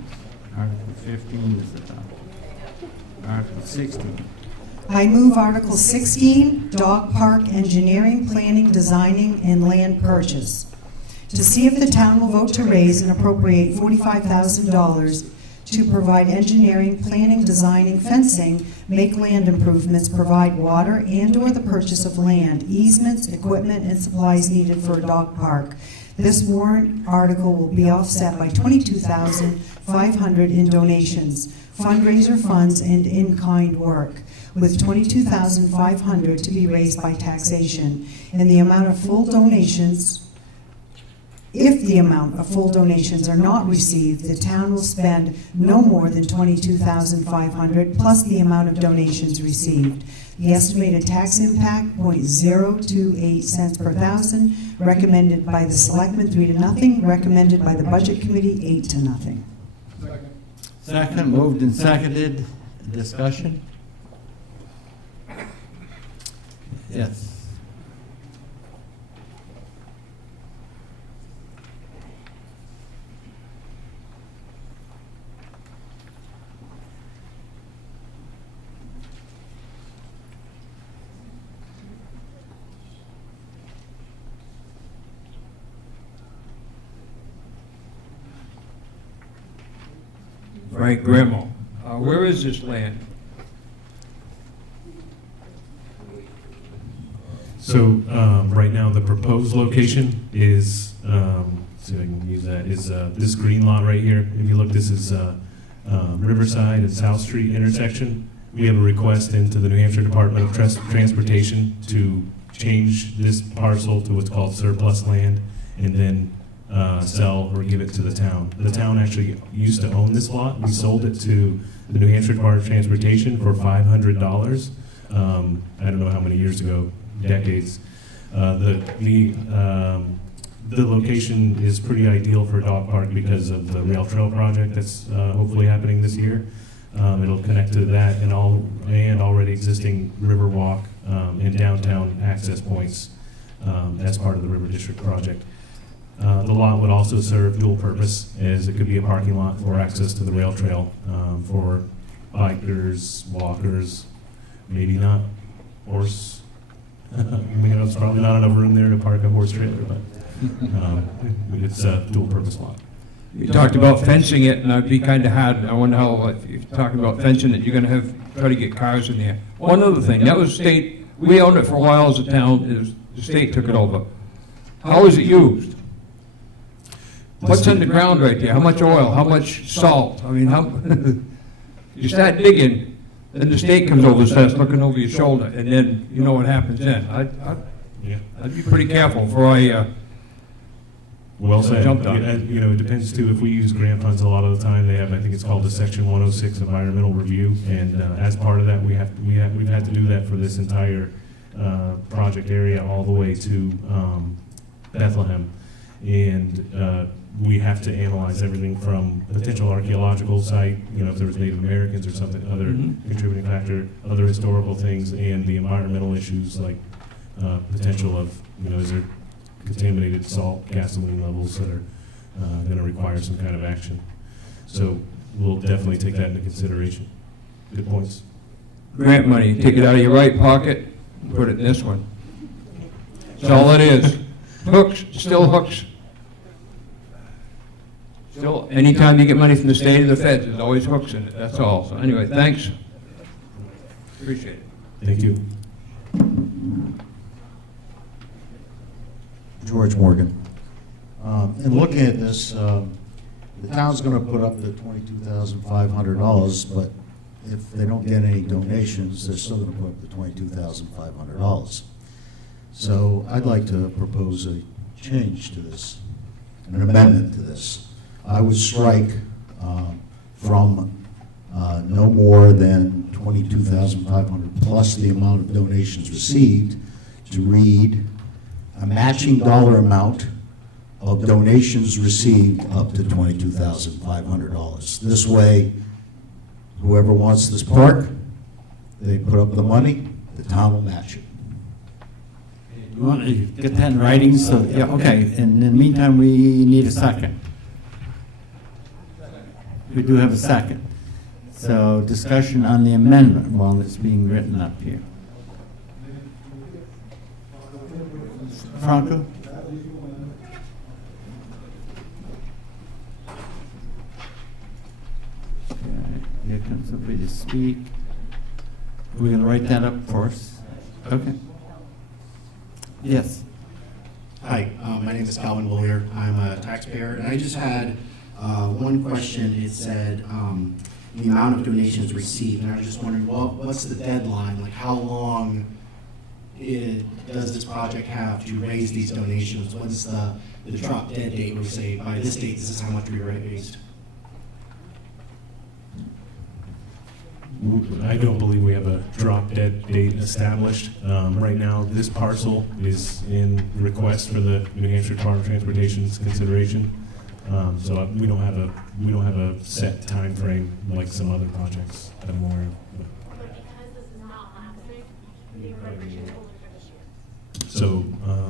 Article 15 is adopted. Article 16. I move Article 16, Dog Park Engineering, Planning, Designing, and Land Purchase, to see if the town will vote to raise and appropriate $45,000 to provide engineering, planning, designing, fencing, make land improvements, provide water and/or the purchase of land, easements, equipment, and supplies needed for a dog park. This warrant article will be offset by $22,500 in donations, fundraiser funds, and in-kind work, with $22,500 to be raised by taxation, and the amount of full donations. If the amount of full donations are not received, the town will spend no more than $22,500 plus the amount of donations received. The estimated tax impact, 0.028 cents per thousand, recommended by the selectmen 3-0, recommended by the budget committee 8-0. Second. Moved and seconded. Discussion? Yes. Frank Grimo, where is this land? So right now, the proposed location is, see if I can use that, is this green lot right here. If you look, this is Riverside and South Street intersection. We have a request into the New Hampshire Department of Transportation to change this parcel to what's called surplus land and then sell or give it to the town. The town actually used to own this lot. We sold it to the New Hampshire Department of Transportation for $500. I don't know how many years ago, decades. The location is pretty ideal for a dog park because of the rail trail project that's hopefully happening this year. It'll connect to that and already existing river walk and downtown access points as part of the River District project. The lot would also serve dual purpose, as it could be a parking lot for access to the rail trail for bikers, walkers, maybe not horse. There's probably not enough room there to park a horse trailer, but it's a dual purpose lot. You talked about fencing it, and I'd be kind of hard. I wonder how, if you're talking about fencing it, you're going to try to get cars in there. One other thing, that was state, we owned it for a while as a town, the state took it over. How is it used? What's in the ground right there? How much oil? How much salt? I mean, how, you start digging, then the state comes over and starts looking over your shoulder, and then you know what happens then. I'd be pretty careful before I, Well said. jumped on It, you know, it depends too, if we use grant funds a lot of the time, they have, I think it's called the Section 106 Environmental Review, and as part of that, we've had to do that for this entire project area all the way to Bethlehem. And we have to analyze everything from potential archaeological site, you know, if there was Native Americans or something, other contributing factor, other historical things, and the environmental issues like potential of, you know, is there contaminated salt, gasoline levels that are going to require some kind of action. So we'll definitely take that into consideration. Good points. grant money, take it out of your right pocket, and put it in this one. That's all it is. Hooks, still hooks. Still, anytime you get money from the state or the feds, there's always hooks in it, that's all. So anyway, thanks. Appreciate it. Thank you. George Morgan. In looking at this, the town's going to put up the $22,500, but if they don't get any donations, they're still going to put up the $22,500. So I'd like to propose a change to this, an amendment to this. I would strike from no more than $22,500 plus the amount of donations received to read a matching dollar amount of donations received up to $22,500. This way, whoever wants this park, they put up the money, the town will match it. You want to get that in writing, so, yeah, okay, and in the meantime, we need a second. We do have a second. So discussion on the amendment while it's being written up here. Franco? Here comes somebody to speak. We're going to write that up for us. Okay. Yes. Hi, my name is Calvin Willier. I'm a taxpayer, and I just had one question. It said the amount of donations received, and I was just wondering, what's the deadline? Like, how long does this project have to raise these donations? When's the drop dead date where we say, by this date, this is how much we raised? I don't believe we have a drop dead date established. Right now, this parcel is in request for the New Hampshire Department of Transportation's consideration. So we don't have a set time frame like some other projects that I'm aware of. So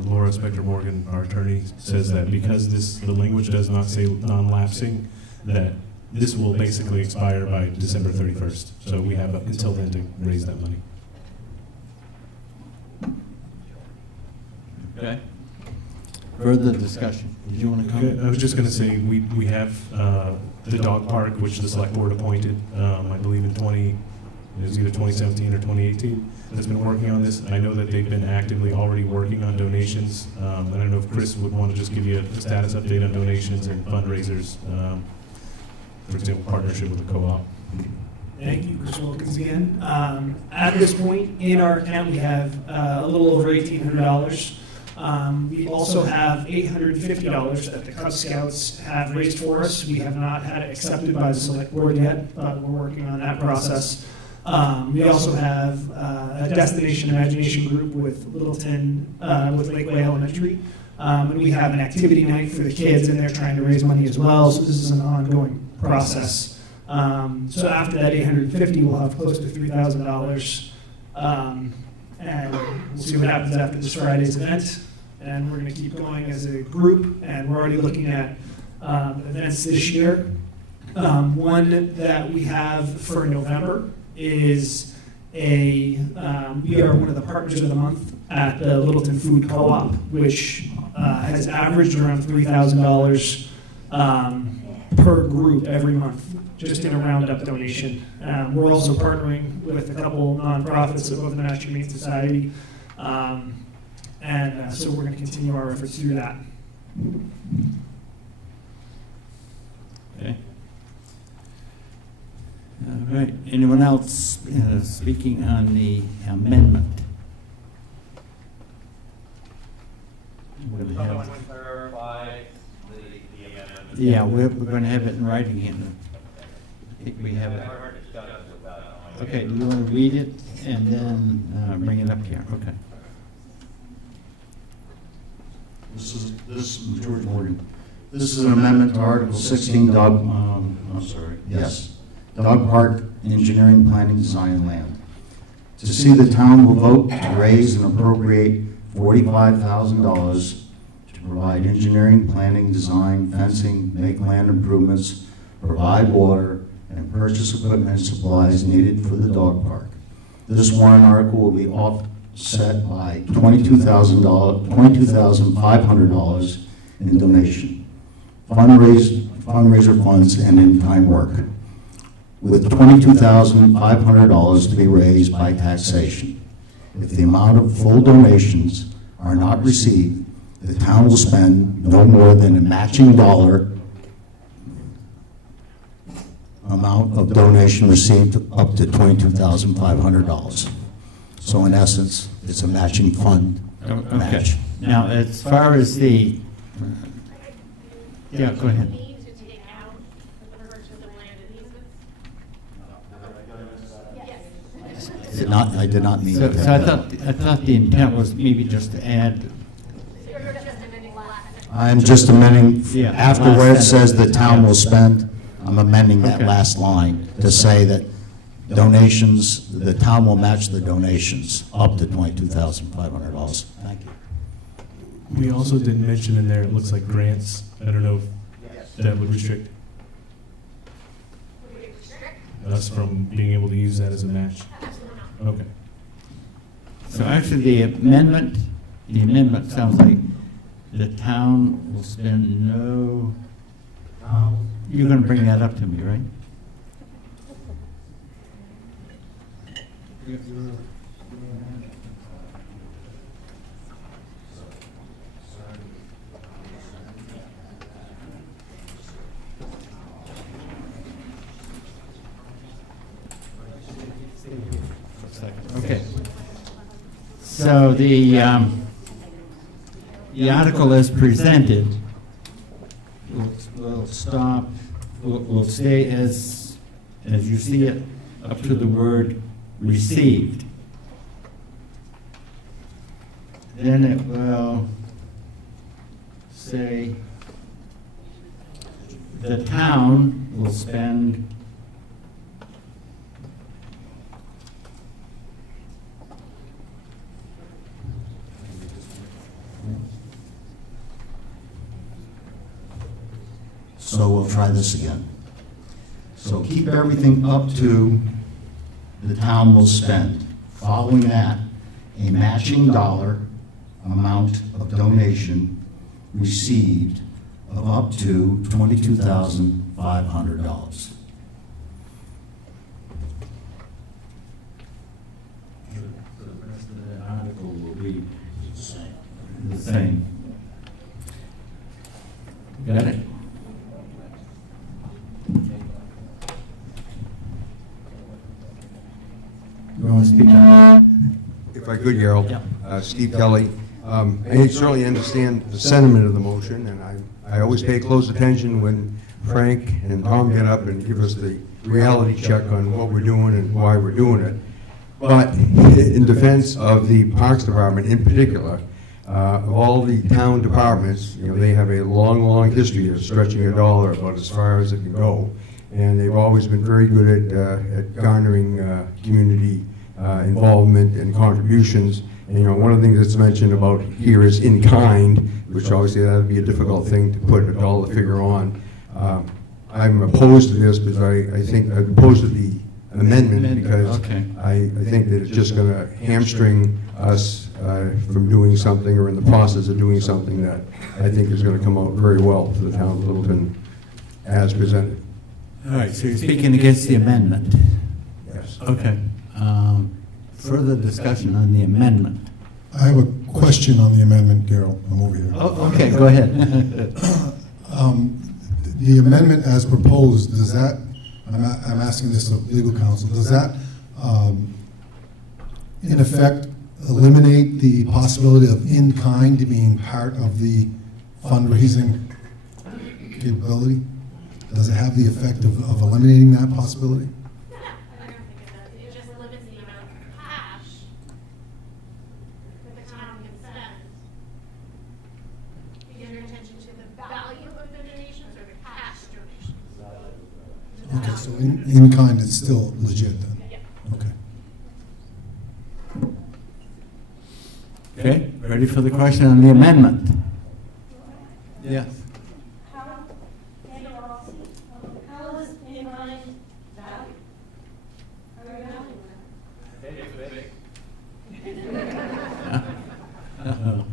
Laura Spector Morgan, our attorney, says that because the language does not say non-lapsing, that this will basically expire by December 31st. So we have up until then to raise that money. Okay. Further discussion. Did you want to comment? I was just going to say, we have the dog park, which the select board appointed, I believe it was either 2017 or 2018, that's been working on this. I know that they've been actively already working on donations. I don't know if Chris would want to just give you a status update on donations and fundraisers, for example, partnership with the co-op. Thank you, Chris Wilkins again. At this point in our account, we have a little over $1,800. We also have $850 that the Cub Scouts have raised for us. We have not had it accepted by the select board yet, but we're working on that process. We also have a Destination Imagination group with Littleton, with Lakeway Elementary. And we have an activity night for the kids, and they're trying to raise money as well, so this is an ongoing process. So after that $850, we'll have close to $3,000. And we'll see what happens after this Friday's event. And we're going to keep going as a group, and we're already looking at events this year. One that we have for November is we are one of the partners of the month at the Littleton Food Co-op, which has averaged around $3,000 per group every month, just in a roundup donation. We're also partnering with a couple nonprofits above the Mass Humane Society, and so we're going to continue our efforts through that. All right, anyone else speaking on the amendment? We're gonna have- Someone clarify the amendment. Yeah, we're going to have it in writing here. I think we have it. Okay, do you want to read it and then bring it up here? Okay. This is George Morgan. This is an amendment to Article 16, dog park engineering, planning, design, and land. To see the town will vote to raise and appropriate $45,000 to provide engineering, planning, design, fencing, make land improvements, provide water, and purchase equipment and supplies needed for the dog park. This warrant article will be offset by $22,500 in donation, fundraiser funds, and in-kind work, with $22,500 to be raised by taxation. If the amount of full donations are not received, the town will spend no more than a matching dollar amount of donation received up to $22,500. So in essence, it's a matching fund match. Now, as far as the, yeah, go ahead. I did not mean So to. I thought the intent was maybe just to add. I'm just amending, Yeah, after last where it sentence. says the town will spend, I'm amending that Okay. last line to say that donations, the town will match the donations up to $22,500. Thank you. We also didn't mention in there, it looks like grants. I don't know if that would restrict us from being able to use that as a match. Okay. So actually, the amendment sounds like the town will spend no, you're going to bring that up to me, right? Okay. So the article as presented will stop, will stay as you see it, up to the word received. Then it will say the town will spend So we'll try this again. So keep everything up to the town will spend. Following that, a matching dollar amount of donation received of up to $22,500. The rest of the article will be the same. Got it? You want to speak on If I could, Gerald. Yeah. Steve Kelly. I certainly understand the sentiment of the motion, and I always pay close attention when Frank and Tom get up and give us the reality check on what we're doing and why we're doing it. But in defense of the Parks Department in particular, of all the town departments, you know, they have a long, long history of stretching a dollar about as far as it can go. And they've always been very good at garnering community involvement and contributions. And, you know, one of the things that's mentioned about here is in kind, which obviously that would be a difficult thing to put a dollar figure on. I'm opposed to this because I think I'm opposed to the amendment because Okay. I think that it's just going to hamstring us from doing something or in the process of doing something that I think is going to come out very well for the town of Littleton as presented. All right, so you're speaking against the amendment? Yes. Okay. Further discussion on the amendment? I have a question on the amendment, Carol. I'm over here. Oh, okay, go ahead. The amendment as proposed, does that I'm asking this of legal counsel, does that, in effect, eliminate the possibility of in-kind being part of the fundraising capability? Does it have the effect of eliminating that possibility? It just limits the amount of cash that the town can spend. Is your attention to the value of the donations or the cash donations? Okay, so in-kind is still legit then? Okay. Okay, ready for the question on the amendment? Yes. How is in-kind value? How are you valuing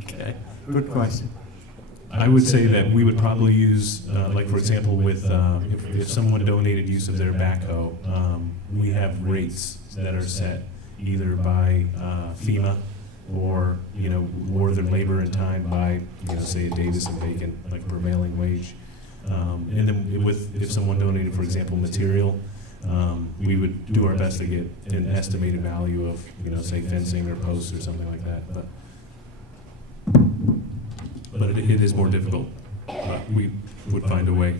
Okay, good question. I would say that we would probably use, like for example, with if someone donated use of their backhoe, we have rates that are set either by FEMA or or their labor and time by say a Davis and Bacon, like prevailing wage. And then if someone donated, for example, material, we would do our best to get an estimated value of say fencing or posts or something like that. But it is more difficult. We would find a way.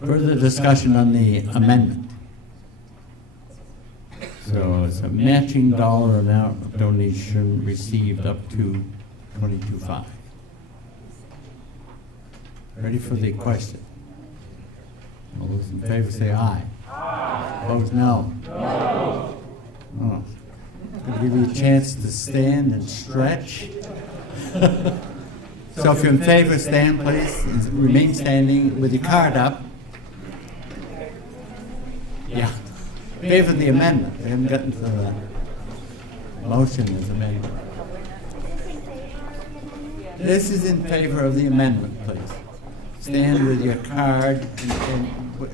Further discussion on the amendment. So it's a matching dollar amount of donation received up to $22,500. Ready for the question? All those in favor say aye. Aye. Opposed, no. No. Oh. I'll give you a chance to stand and stretch. So if you're in favor, stand please, and remain standing with your card up. Yeah. Favor the amendment. We haven't gotten to the motion as amended. This is in favor of the amendment, please. Stand with your card and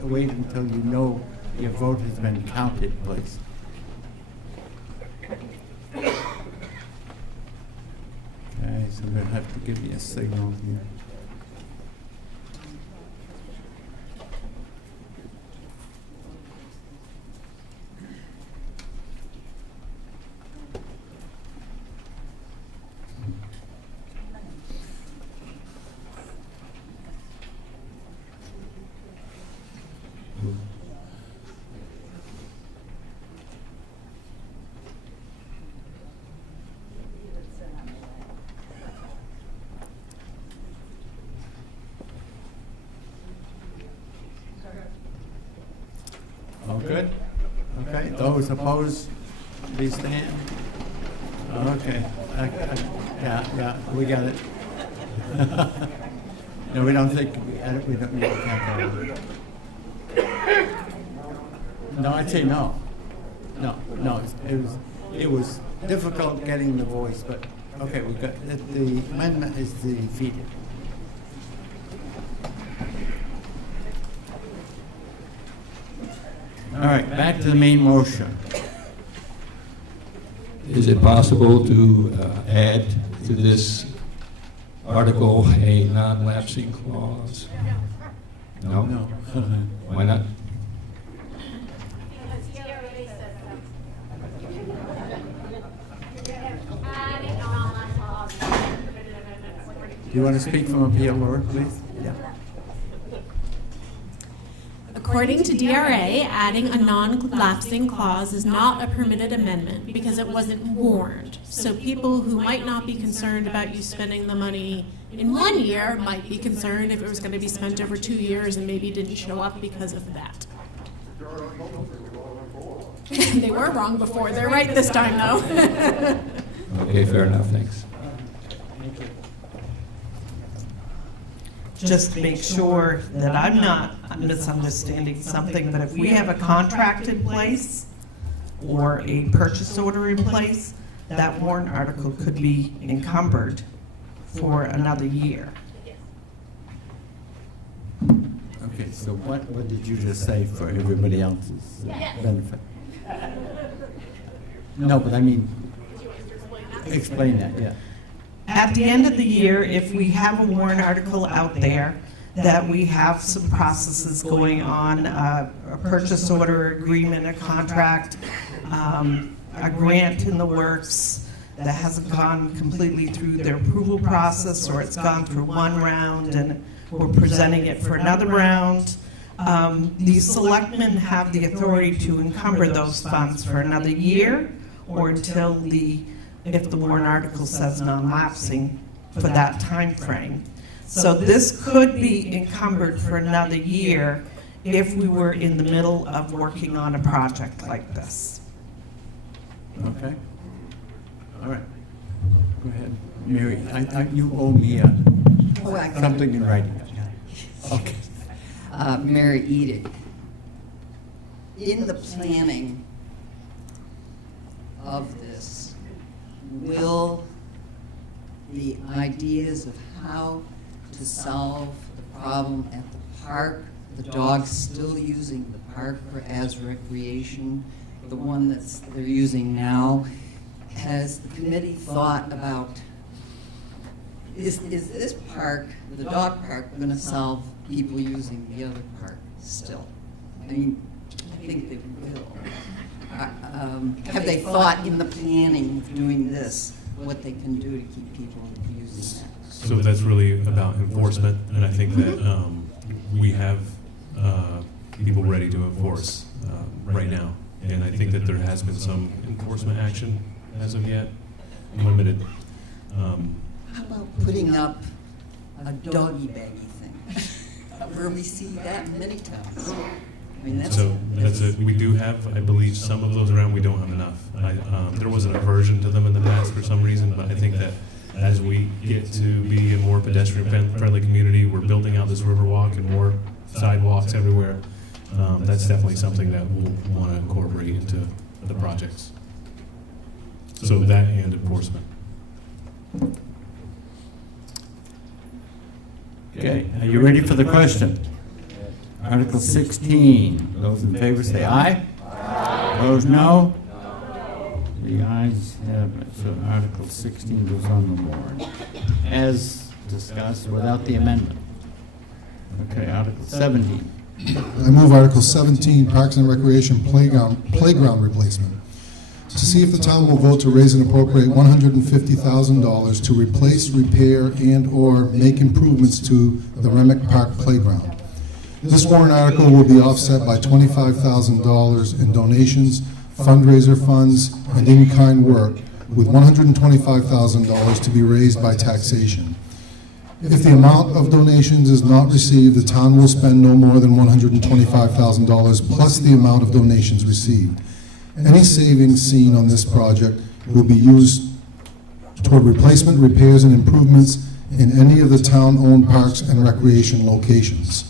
wait until you know your vote has been counted, please. Okay, so we're going to have to give you a signal here. All good? Okay, those opposed, please stand. Okay, yeah, we got it. No, we don't think, we don't need to count that. No, I'd say no. No, it was difficult getting the voice, but, okay, we got, the amendment is defeated. All right, back to the main motion. Is it possible to add to this article a non-lapsing clause? No? No. Why not? Do you want to speak from up here, Laura, please? Yeah. According to DRA, adding a non-lapsing clause is not a permitted amendment because it wasn't warned. So people who might not be concerned about you spending the money in 1 year might be concerned if it was going to be spent over 2 years and maybe didn't show up because of that. They were wrong before. They're right this time, though. Okay, fair enough, thanks. Just to make sure that I'm not misunderstanding something, but if we have a contract in place or a purchase order in place, that warrant article could be encumbered for another year. Okay, so what did you just say for everybody else's benefit? No, but I mean, explain that, yeah. At the end of the year, if we have a warrant article out there, that we have some processes going on, a purchase order agreement, a contract, a grant in the works that hasn't gone completely through their approval process, or it's gone through one round and we're presenting it for another round. The selectmen have the authority to encumber those funds for another year or until if the warrant article says non-lapsing for that time frame. So this could be encumbered for another year if we were in the middle of working on a project like this. Okay. All right. Go ahead. Mary, you owe me something in writing. Okay. Mary Edick, in the planning of this, will the ideas of how to solve the problem at the park, the dogs still using the park as recreation, the one they're using now, has the committee thought about, is this park, the dog park, going to solve people using the other park still? I mean, I think they will. Have they thought in the planning of doing this what they can do to keep people using that? So that's really about enforcement, and I think that we have people ready to enforce right now. And I think that there has been some enforcement action as of yet, limited. How about putting up a doggy baggy thing, where we see that many times? I mean, that's it. We do have, I believe, some of those around. We don't have enough. There was an aversion to them in the past for some reason, but I think that as we get to be a more pedestrian-friendly community, we're building out this Riverwalk and more sidewalks everywhere. That's definitely something that we'll want to incorporate into the projects. So that and enforcement. Okay, are you ready for the question? Article 16. Those in favor say aye. Aye. Opposed, no. The ayes have it. So Article 16 goes on the warrant, as discussed, without the amendment. Okay, Article 17. I move Article 17, Parks and Recreation Playground Replacement. To see if the town will vote to raise and appropriate $150,000 to replace, repair, and/or make improvements to the Remick Park Playground. This warrant article will be offset by $25,000 in donations, fundraiser funds, and in-kind work, with $125,000 to be raised by taxation. If the amount of donations is not received, the town will spend no more than $125,000 plus the amount of donations received. Any savings seen on this project will be used toward replacement, repairs, and improvements in any of the town-owned parks and recreation locations.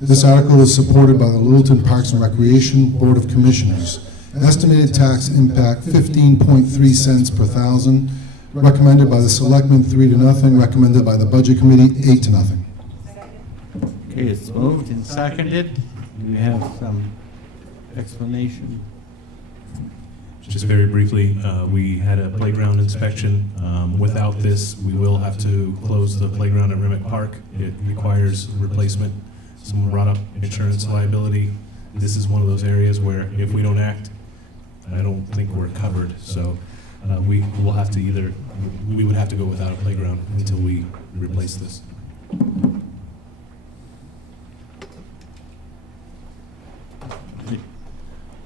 This article is supported by the Littleton Parks and Recreation Board of Commissioners. Estimated tax impact 15.3 cents per thousand. Recommended by the Selectmen 3-0. Recommended by the Budget Committee 8-0. Okay, it's moved and seconded. Do you have some explanation? Just very briefly, we had a playground inspection. Without this, we will have to close the playground at Remick Park. It requires replacement. Someone brought up insurance liability. This is one of those areas where if we don't act, I don't think we're covered. So we will have to we would have to go without a playground until we replace this.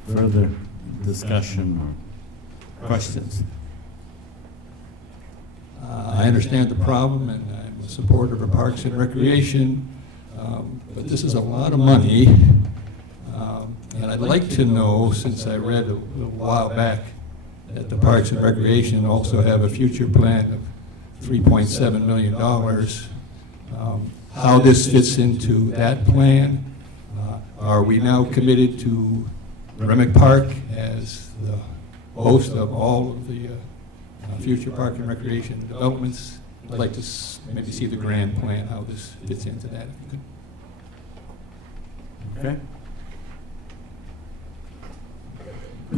Further discussion or questions? I understand the problem, and I'm a supporter of Parks and Recreation, but this is a lot of money, and I'd like to know, since I read a while back that the Parks and Recreation also have a future plan of $3.7 million, how this fits into that plan. Are we now committed to Remick Park as the host of all of the future park and recreation developments? I'd like to maybe see the grand plan, how this fits into that. If you could. Okay.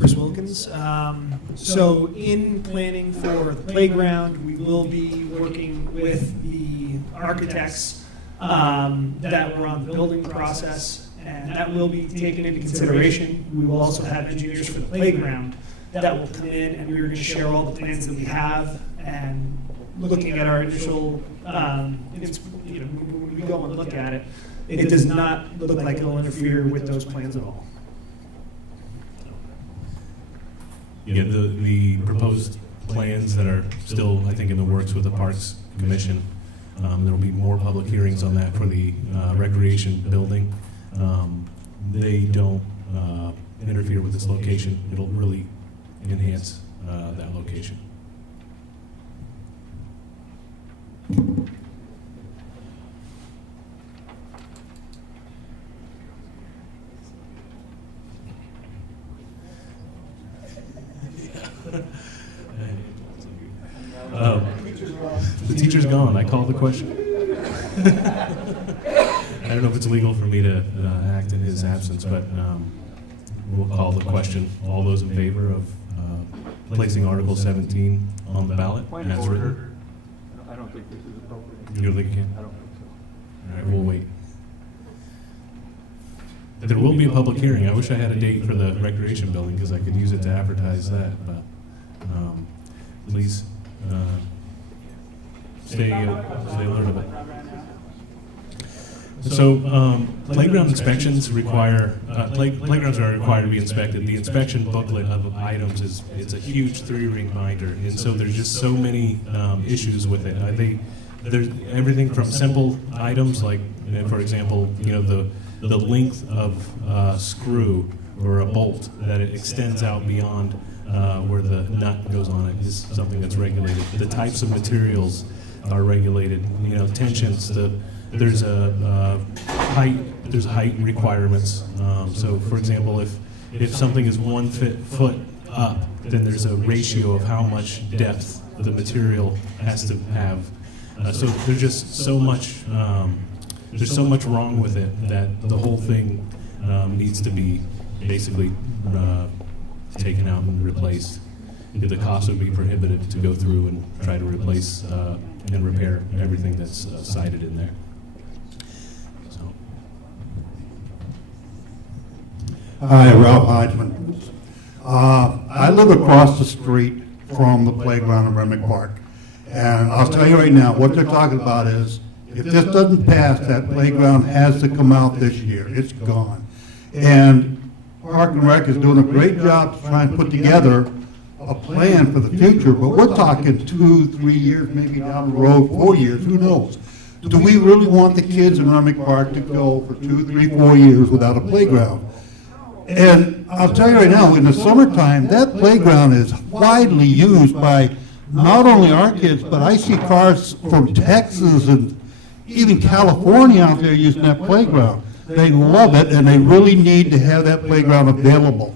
Chris Wilkins. So in planning for the playground, we will be working with the architects that were on the building process, and that will be taken into consideration. We will also have engineers for the playground that will come in, and we're going to share all the plans that we have, and looking at our initial, when we go and look at it, it does not look like it'll interfere with those plans at all. Yeah, the proposed plans that are still, I think, in the works with the Parks Commission. There will be more public hearings on that for the recreation building. They don't interfere with this location. It'll really enhance that location. The teacher's gone. I called the question. I don't know if it's legal for me to act in his absence, but we'll call the question. All those in favor of placing Article 17 on the ballot as written? I don't think this is appropriate. You don't think you can? I don't think so. All right, we'll wait. There will be a public hearing. I wish I had a date for the recreation building because I could use it to advertise that, but please stay alert of it. So playground inspections require, playgrounds are required to be inspected. The inspection booklet of items it's a huge 3-ring binder, and so there's just so many issues with it. There's everything from simple items like, for example, the length of a screw or a bolt that it extends out beyond where the nut goes on it is something that's regulated. The types of materials are regulated. Tensions. There's height requirements. So, for example, if something is 1 foot up, then there's a ratio of how much depth the material has to have. So there's just so much. There's so much wrong with it that the whole thing needs to be basically taken out and replaced. The cost would be prohibitive to go through and try to replace and repair everything that's cited in there. So. Hi, Ralph Hodgman. I live across the street from the playground in Renwick Park. And I'll tell you right now, what they're talking about is, if this doesn't pass, that playground has to come out this year. It's gone. And Park and Rec is doing a great job to try and put together a plan for the future, but we're talking 2, 3 years, maybe down the road, 4 years, who knows? Do we really want the kids in Renwick Park to go for 2, 3, 4 years without a playground? And I'll tell you right now, in the summertime, that playground is widely used by not only our kids, but I see cars from Texas and even California out there using that playground. They love it, and they really need to have that playground available.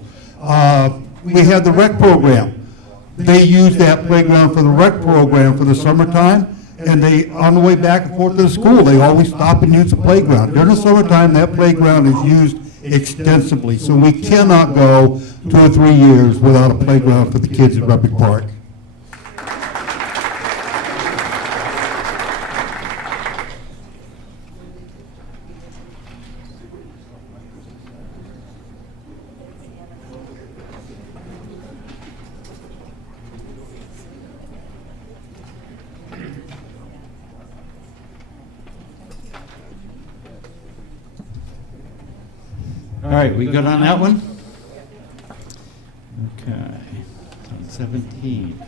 We have the rec program. They use that playground for the rec program for the summertime, and they, on the way back and forth to the school, they always stop and use the playground. During the summertime, that playground is used extensively, so we cannot go 2 or 3 years without a playground for the kids at Renwick Park. All right, we good on that one? Okay. 17.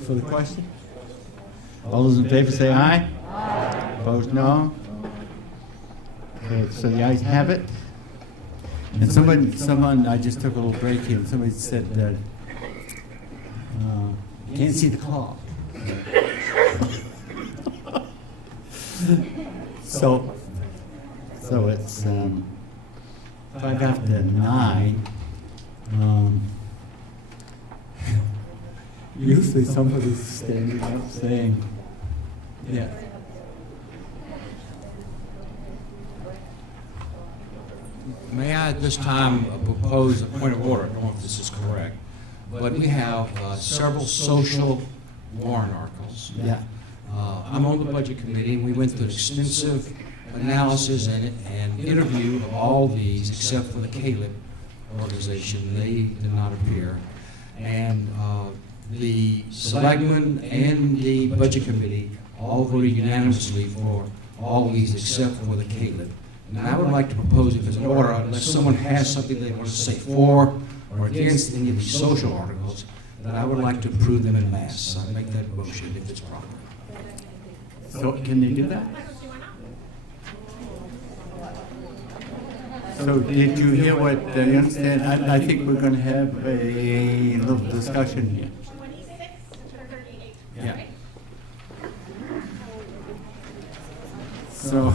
For the question? All those in favor say aye. Aye. Opposed, no. Okay, so the ayes have it. And someone, I just took a little break here, and somebody said that can't see the clock. So it's 5 after 9. Usually somebody's standing up saying, yeah. May I at this time propose a point of order? I don't know if this is correct, but we have several social warrant articles. Yeah. I'm on the Budget Committee, and we went through extensive analysis and interview of all these except for the Caleb organization. They did not appear. And the Selectmen and the Budget Committee all voted unanimously for all these except for the Caleb. And I would like to propose, if it's an order, unless someone has something they want to say for or against any of these social articles, that I would like to approve them in mass. I make that motion if it's proper. So can you do that? So did you hear what, you understand, I think we're going to have a little discussion here. 26 to 38. Yeah. So,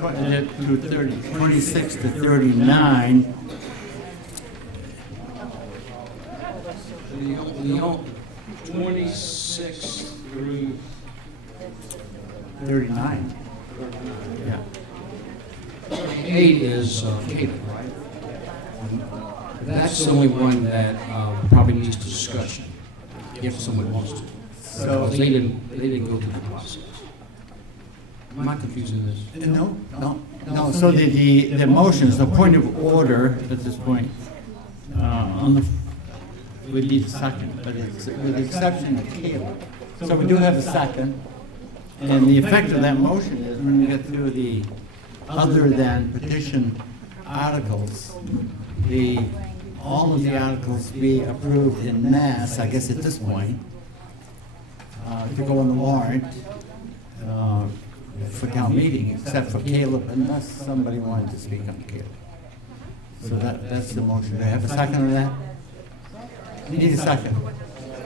26 to 39. The 26 through 39. Yeah. 8 is Caleb, right? That's the only one that probably needs discussion, if someone wants to. So Because they didn't go through the process. Am I confusing this? No. So the motion is a point of order at this point. On the, we need a second, but it's with the exception of Caleb. So we do have a second. And the effect of that motion is when we get through the other than petition articles, all of the articles be approved in mass, I guess at this point, to go on the warrant for town meeting, except for Caleb, unless somebody wanted to speak on Caleb. So that's the motion. Do I have a second on that? Need a second.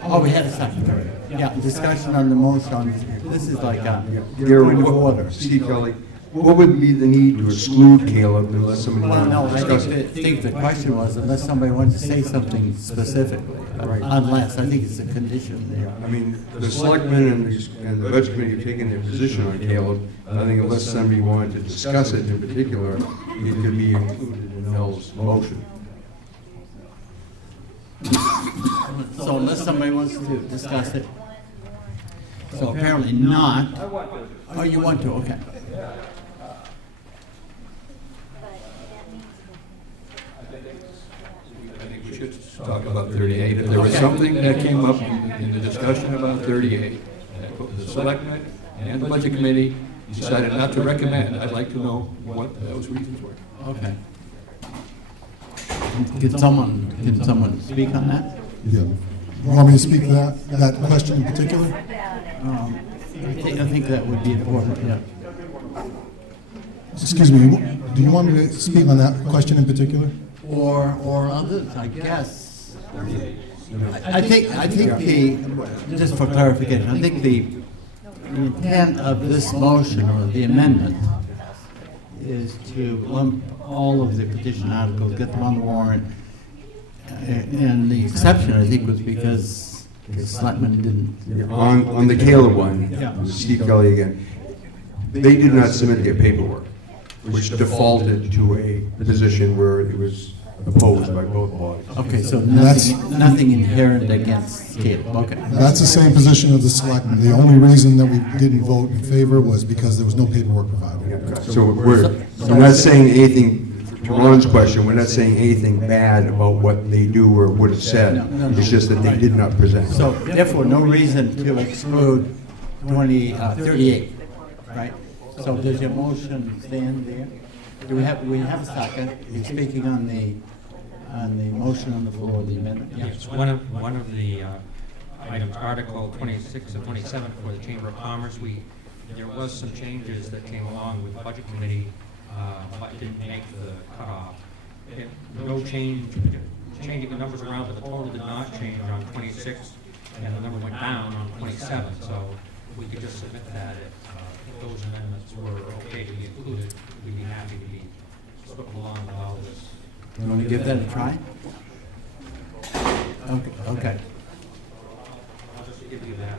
Oh, we had a second. Yeah, discussion on the motion. This is like a point of order. Steve Kelly, what would be the need to exclude Caleb unless somebody Well, wanted no, to I discuss it? think the question was unless somebody wanted to say something specifically. Unless, I think it's a condition there. I mean, the selectmen and the budget committee have taken their position on Caleb. I think unless somebody wanted to discuss it in particular, it could be included in Mel's motion. So unless somebody wants to discuss it. So apparently not. Oh, you want to, okay. I think we should talk about 38. If there was something that came up in the discussion about 38, that the selectmen and the budget committee decided not to recommend, I'd like to know what those reasons were. Okay. Can someone speak on that? Yeah. You want me to speak to that question in particular? I think that would be important, yeah. Excuse me, do you want me to speak on that question in particular? Or others, I guess. I think the, just for clarification, I think the intent of this motion or the amendment is to lump all of the petition articles, get them on the warrant. And the exception, I think, was because the selectmen didn't. On the Caleb one, Yeah. Steve Kelly again, they did not submit their paperwork, which defaulted to a position where it was opposed by both bodies. Okay, so nothing inherent against Caleb, okay. That's the same position of the selectmen. The only reason that we didn't vote in favor was because there was no paperwork provided. So we're not saying anything, to Ron's question, we're not saying anything bad about what they do or would have said. No. It's just that they did not present. So therefore, no reason to exclude 38, right? So does your motion stand there? Do we have a second? You're speaking on the motion on the floor, the amendment? Yeah. Yes, one of the items, Article 26 and 27 for the Chamber of Commerce, there was some changes that came along with the Budget Committee, but didn't make the cutoff. No changing the numbers around, but the total did not change on 26, and the number went down on 27, so we could just submit that if those amendments were okay to be included, we'd be happy to be slipping along with all this. You want to give that a try? Okay. I'll just give you that.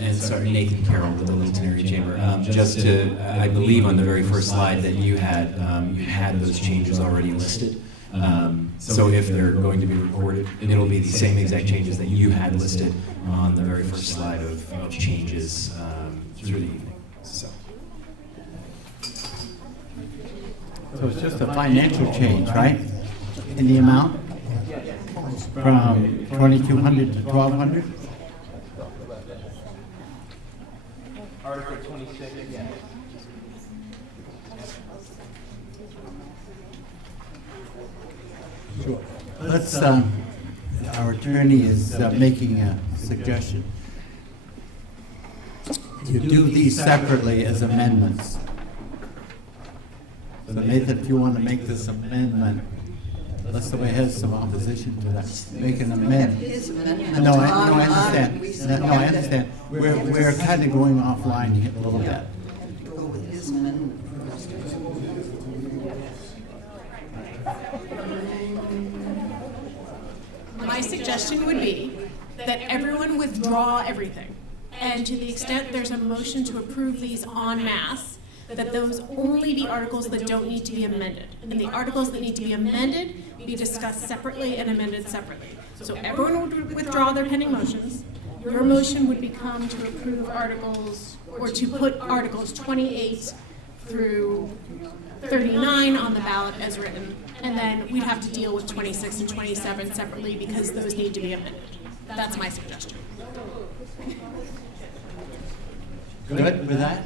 And so sorry, Nathan Carroll with the Littleton Area Chamber. Just to, I believe on the very first slide that you had those changes already listed. So if they're going to be recorded, it'll be the same exact changes that you had listed on the very first slide of changes through the evening. So it's just a financial change, right? In the amount? From 2,200 to 1,200? Article 26. Sure. Let's, our attorney is making a suggestion. You do these separately as amendments. So Nathan, if you want to make this amendment, unless somebody has some opposition to that, make an amendment. No, I understand. No, I understand. We're kind of going offline here a little bit. Go with his amendment first. My suggestion would be that everyone withdraw everything. And to the extent there's a motion to approve these en masse, that those only be articles that don't need to be amended. And the articles that need to be amended be discussed separately and amended separately. So everyone would withdraw their pending motions. Your motion would become to approve articles, or to put articles 28 through 39 on the ballot as written. And then we'd have to deal with 26 and 27 separately because those need to be amended. That's my suggestion. Good with that?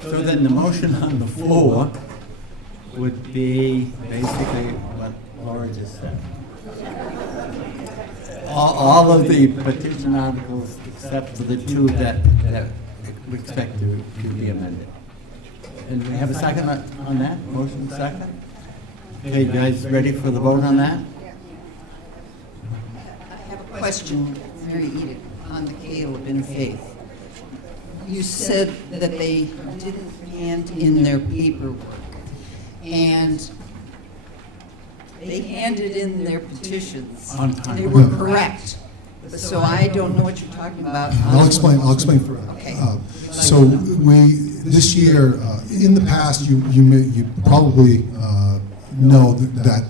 So then the motion on the floor would be basically what Laura just said. All of the petition articles except for the two that we expect to be amended. And we have a second on that? Motion second? Okay, you guys ready for the vote on that? I have a question, Mary Edith, on the Caleb in Faith. You said that they didn't hand in their paperwork, and they handed in their petitions. On time. They were correct. So I don't know what you're talking about. I'll explain further. Okay. So this year, in the past, you probably know that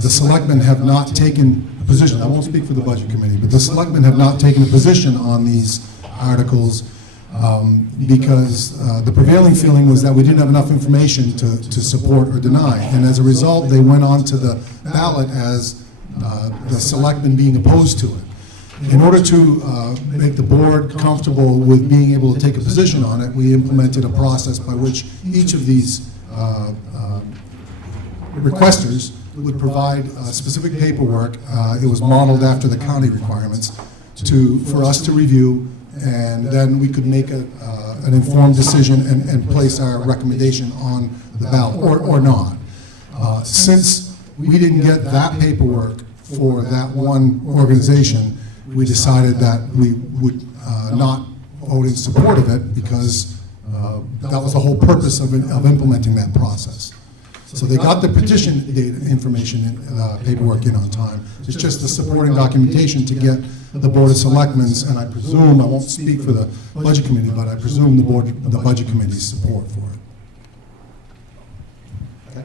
the selectmen have not taken a position. I won't speak for the budget committee, but the selectmen have not taken a position on these articles because the prevailing feeling was that we didn't have enough information to support or deny. And as a result, they went on to the ballot as the selectmen being opposed to it. In order to make the board comfortable with being able to take a position on it, we implemented a process by which each of these requesters would provide specific paperwork. It was modeled after the county requirements for us to review, and then we could make an informed decision and place our recommendation on the ballot or not. Since we didn't get that paperwork for that one organization, we decided that we would not vote in support of it because that was the whole purpose of implementing that process. So they got the petition data information and paperwork in on time. It's just the supporting documentation to get the Board of Selectmen's, and I presume, I won't speak for the Budget Committee, but I presume the Budget Committee's support for it. Okay.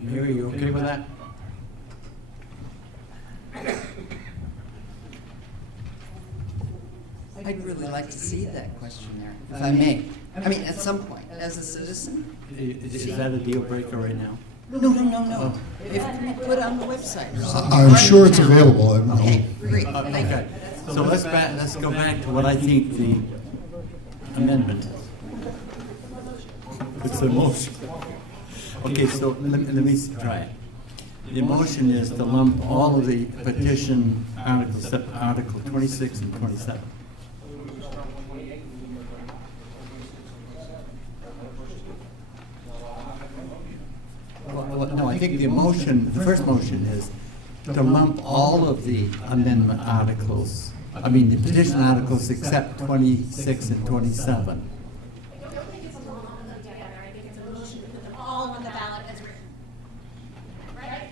Mary, you okay with that? I'd really like to see that questionnaire, if I may. I mean, at some point, as a citizen. Is that a deal breaker right now? No. If it can be put on the website or something. I'm sure it's available. Okay, great, thank you. Okay, so let's go back to what I think the amendment is. It's the motion. Okay, so let me try it. The motion is to lump all of the petition articles, except Article 26 and 27. Well, no, I think the first motion is to lump all of the amendment articles, the petition articles except 26 and 27. I don't think it's a lump of them together. I think it's a motion to put them all on the ballot as written. Right?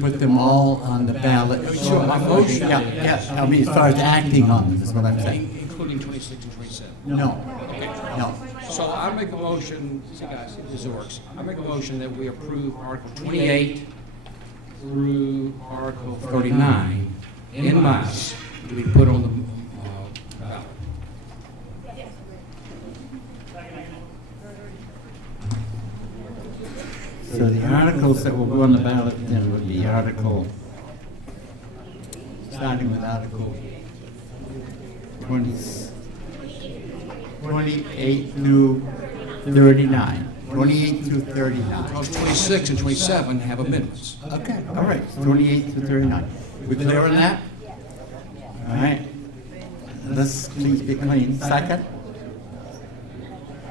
put them all on the ballot? Sure, my motion. Yeah, I mean, as far as acting on them, is what I'm saying. Including 26 and 27. No, Okay. no. So I make a motion, see guys, this works. I make a motion that we approve Article 28 through Article 39 in mass to be put on the ballot. So the articles that will go on the ballot then would be starting with Article 28 through 39. 28 through 39. Because 26 and 27 have amendments. Okay, all right, 28 through 39. We clear on that? All right. Let's please be clean. Second?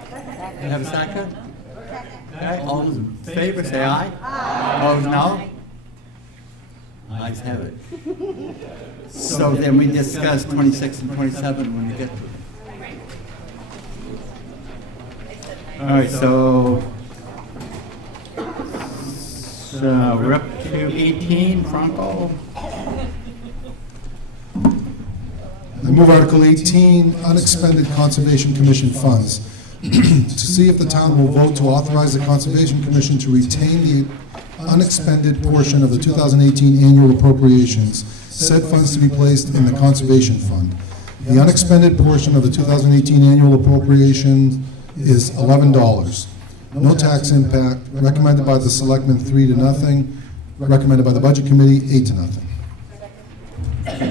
You have a second? Okay, all those in favor say aye. Opposed, no? Ayes have it. So then we discuss 26 and 27 when we get to it. All right, so we're up to 18, Franco. I move Article 18, unexpended Conservation Commission funds. To see if the town will vote to authorize the Conservation Commission to retain the unexpended portion of the 2018 annual appropriations, said funds to be placed in the Conservation Fund. The unexpended portion of the 2018 annual appropriation is $11. No tax impact, recommended by the Selectmen 3-0, recommended by the Budget Committee 8-0.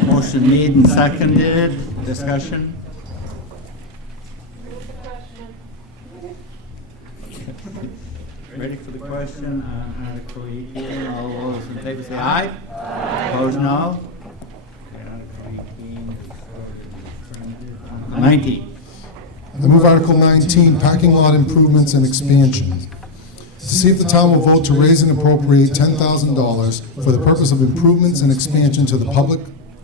Motion made and seconded. Discussion? Ready for the question on Article 18? All those in favor say aye. Opposed, no. Article 18 is 19. I move Article 19, parking lot improvements and expansion. To see if the town will vote to raise and appropriate $10,000 for the purpose of improvements and expansion to the public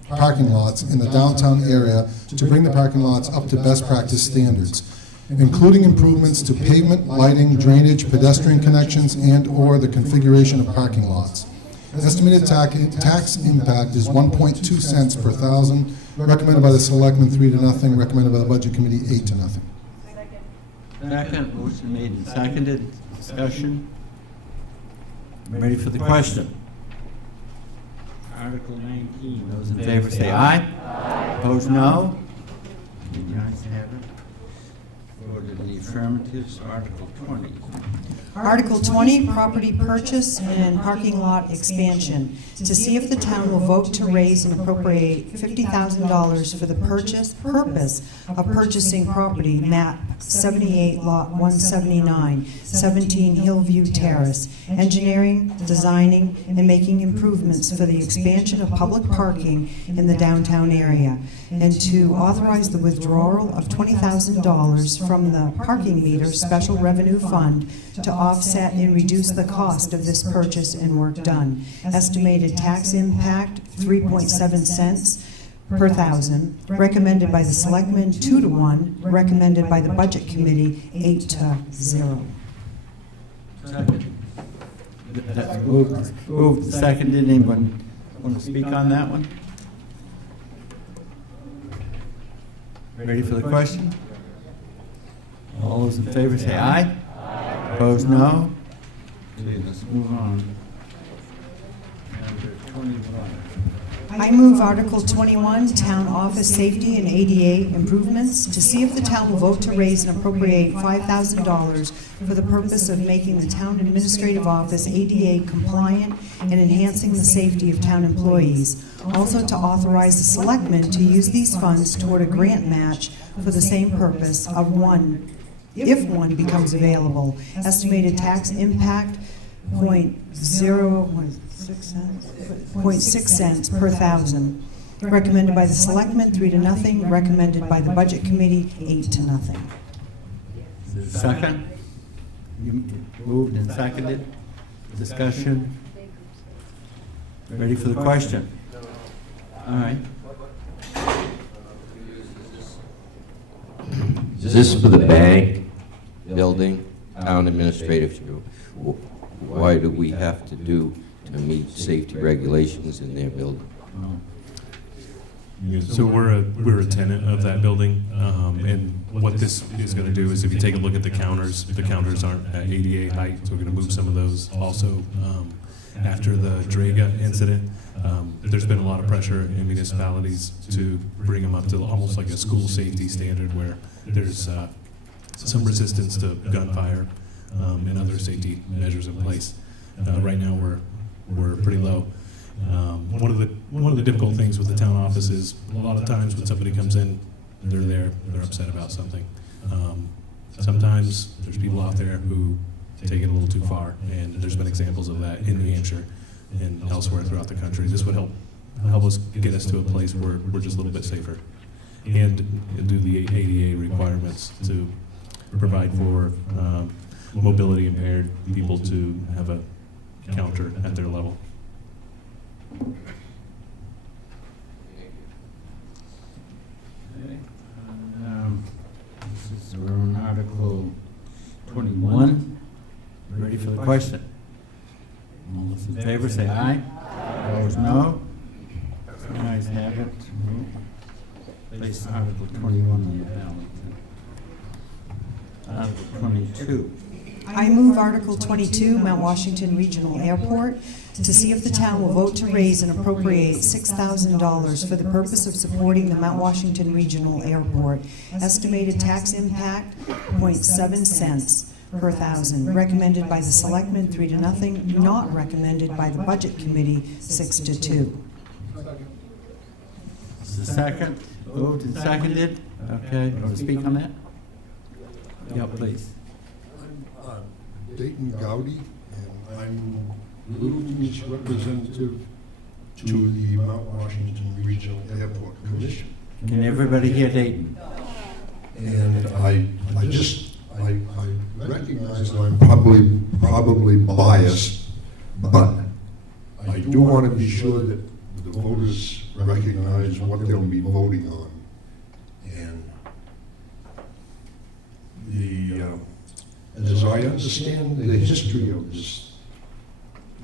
parking lots in the downtown area to bring the parking lots up to best practice standards, including improvements to pavement, lighting, drainage, pedestrian connections, and/or the configuration of parking lots. Estimated tax impact is 1.2 cents per thousand, recommended by the Selectmen 3-0, recommended by the Budget Committee 8-0. Second, motion made and seconded. Discussion? Ready for the question? Article 19, those in favor say aye. Opposed, no. The ayes have it. Voted in the affirmatives. Article 20. Article 20, property purchase and parking lot expansion. To see if the town will vote to raise and appropriate $50,000 for the purpose of purchasing property, map 78, lot 179, 17 Hillview Terrace, engineering, designing, and making improvements for the expansion of public parking in the downtown area, and to authorize the withdrawal of $20,000 from the parking meter special revenue fund to offset and reduce the cost of this purchase and work done. Estimated tax impact, 3.7 cents per thousand, recommended by the Selectmen 2-1, recommended by the Budget Committee 8-0. Second. Moved, seconded. Anyone want to speak on that one? Ready for the question? All those in favor say aye. Opposed, no. Okay, let's move on. Number 21. I move Article 21, Town Office Safety and ADA Improvements, to see if the town will vote to raise and appropriate $5,000 for the purpose of making the town administrative office ADA compliant and enhancing the safety of town employees. Also to authorize the selectmen to use these funds toward a grant match for the same purpose of one, if one becomes available. Estimated tax impact, 0.6 cents per thousand. Recommended by the Selectmen 3-0, recommended by the Budget Committee 8-0. Second? You moved and seconded. Discussion? Ready for the question? All right. Is this for the bank, building, town administrative? Why do we have to do and meet safety regulations in their building. So we're a tenant of that building, and what this is going to do is, if you take a look at the counters aren't at ADA height, so we're going to move some of those. Also, after the Draga incident, there's been a lot of pressure in municipalities to bring them up to almost like a school safety standard, where there's some resistance to gunfire and other safety measures in place. Right now, we're pretty low. One of the difficult things with the town office is, a lot of times when somebody comes in, they're upset about something. Sometimes there's people out there who take it a little too far, and there's been examples of that in New Hampshire and elsewhere throughout the country. This would help us get us to a place where we're just a little bit safer, and do the ADA requirements to provide for mobility impaired people to have a counter at their level. Okay. We're on Article 21. Ready for the question? All those in favor say aye. Opposed, no. Ayes have it. Place Article 21 on the ballot. Article 22. I move Article 22, Mount Washington Regional Airport, to see if the town will vote to raise and appropriate $6,000 for the purpose of supporting the Mount Washington Regional Airport. Estimated tax impact, 0.7 cents per thousand. Recommended by the Selectmen, 3-0. Not recommended by the Budget Committee, 6-2. Second. Moved and seconded. Okay. Want to speak on that? Yeah, please. Dayton Gowdy, and I'm Littleton's representative to the Mount Washington Regional Airport Commission. Can everybody hear Dayton? And I recognize that I'm probably biased, but I do want to be sure that the voters recognize what they'll be voting on. And as I understand the history of this,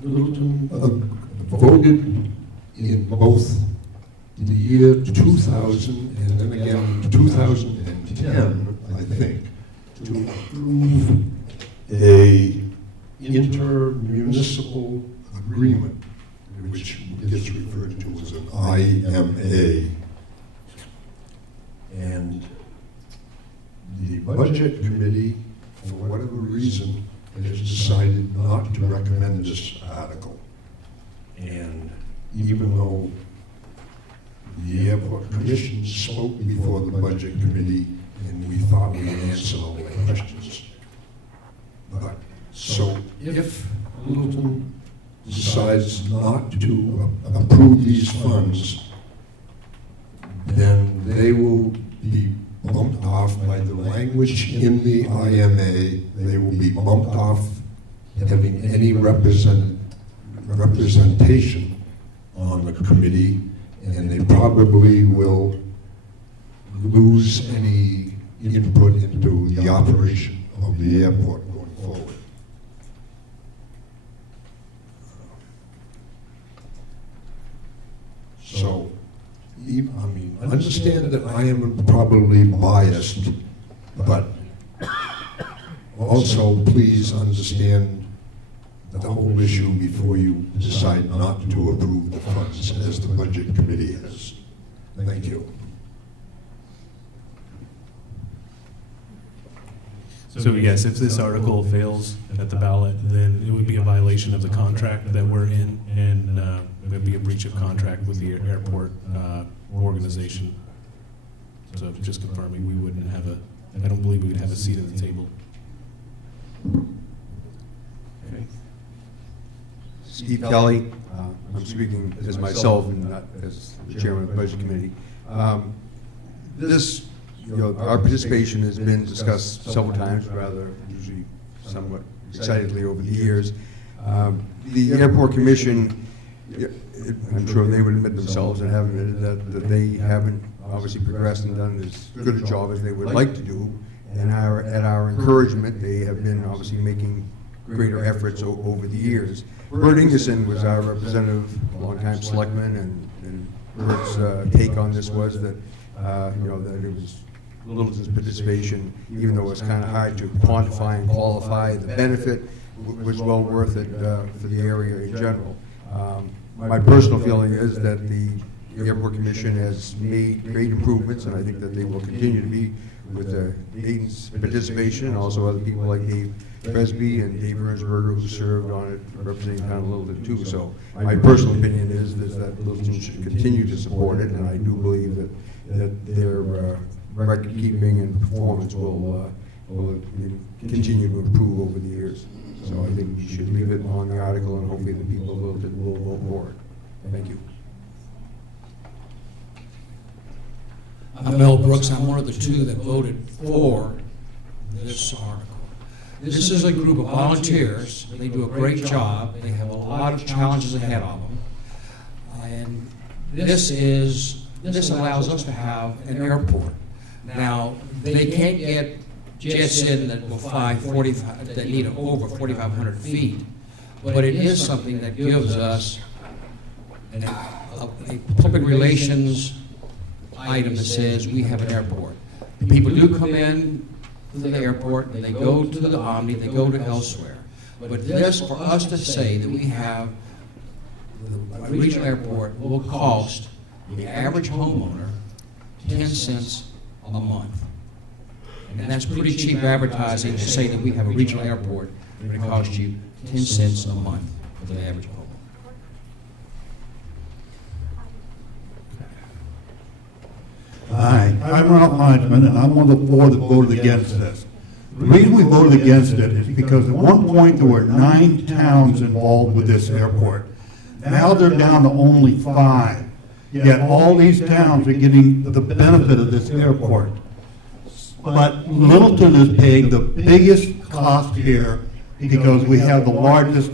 Littleton voted in both the year 2000 and then again 2010, I think, to approve a intermunicipal agreement, which gets referred to as an IMA. And the Budget Committee, for whatever reason, has decided not to recommend this article. And even though the Airport Commission spoke before the Budget Committee, and we thought we had answered all the questions. But, so if Littleton decides not to approve these funds, then they will be bumped off by the language in the IMA. They will be bumped off having any representation on the committee, and they probably will lose any input into the operation of the airport going forward. So, understand that I am probably biased, but also please understand the whole issue before you decide not to approve the funds as the Budget Committee has. Thank you. So yes, if this article fails at the ballot, then it would be a violation of the contract that we're in, and it would be a breach of contract with the airport organization. So just confirming, we wouldn't have I don't believe we would have a seat at the table. Okay. Steve Kelly, I'm speaking as myself and not as the chairman of the Budget Committee. Our participation has been discussed several times, rather usually somewhat excitedly over the years. The Airport Commission, I'm sure they would admit themselves and have admitted that they haven't obviously progressed and done as good a job as they would like to do. And at our encouragement, they have been obviously making greater efforts over the years. Bert Ingerson was our representative, longtime selectman, and Bert's take on this was that, that it was Littleton's participation, even though it was kind of hard to quantify and qualify, the benefit was well worth it for the area in general. My personal feeling is that the Airport Commission has made great improvements, and I think that they will continue to be with Aiden's participation and also other people like Dave Presby and Dave Ernsberger, who served on it representing town of Littleton too. So my personal opinion is that Littleton should continue to support it, and I do believe that their record keeping and performance will continue to improve over the years. So I think we should leave it on the article, and hopefully the people of Littleton will vote for it. Thank you. I'm Mel Brooks. I'm one of the two that voted for this article. This is a group of volunteers. They do a great job. They have a lot of challenges ahead of them. And this allows us to have an airport. Now, they can't get jets in that will fly that need over 4,500 feet, but it is something that gives us a public relations item that says we have an airport. People do come in to the airport, and they go to the Omni, they go to elsewhere. But this, for us to say that we have a regional airport, will cost the average homeowner 10 cents a month. And that's pretty cheap advertising to say that we have a regional airport, but it costs you 10 cents a month for the average homeowner. Hi, I'm Ralph Heinzman, and I'm one of the four that voted against this. The reason we voted against it is because at one point there were 9 towns involved with this airport. Now they're down to only 5. Yet all these towns are getting the benefit of this airport. But Littleton is paying the biggest cost here because we have the largest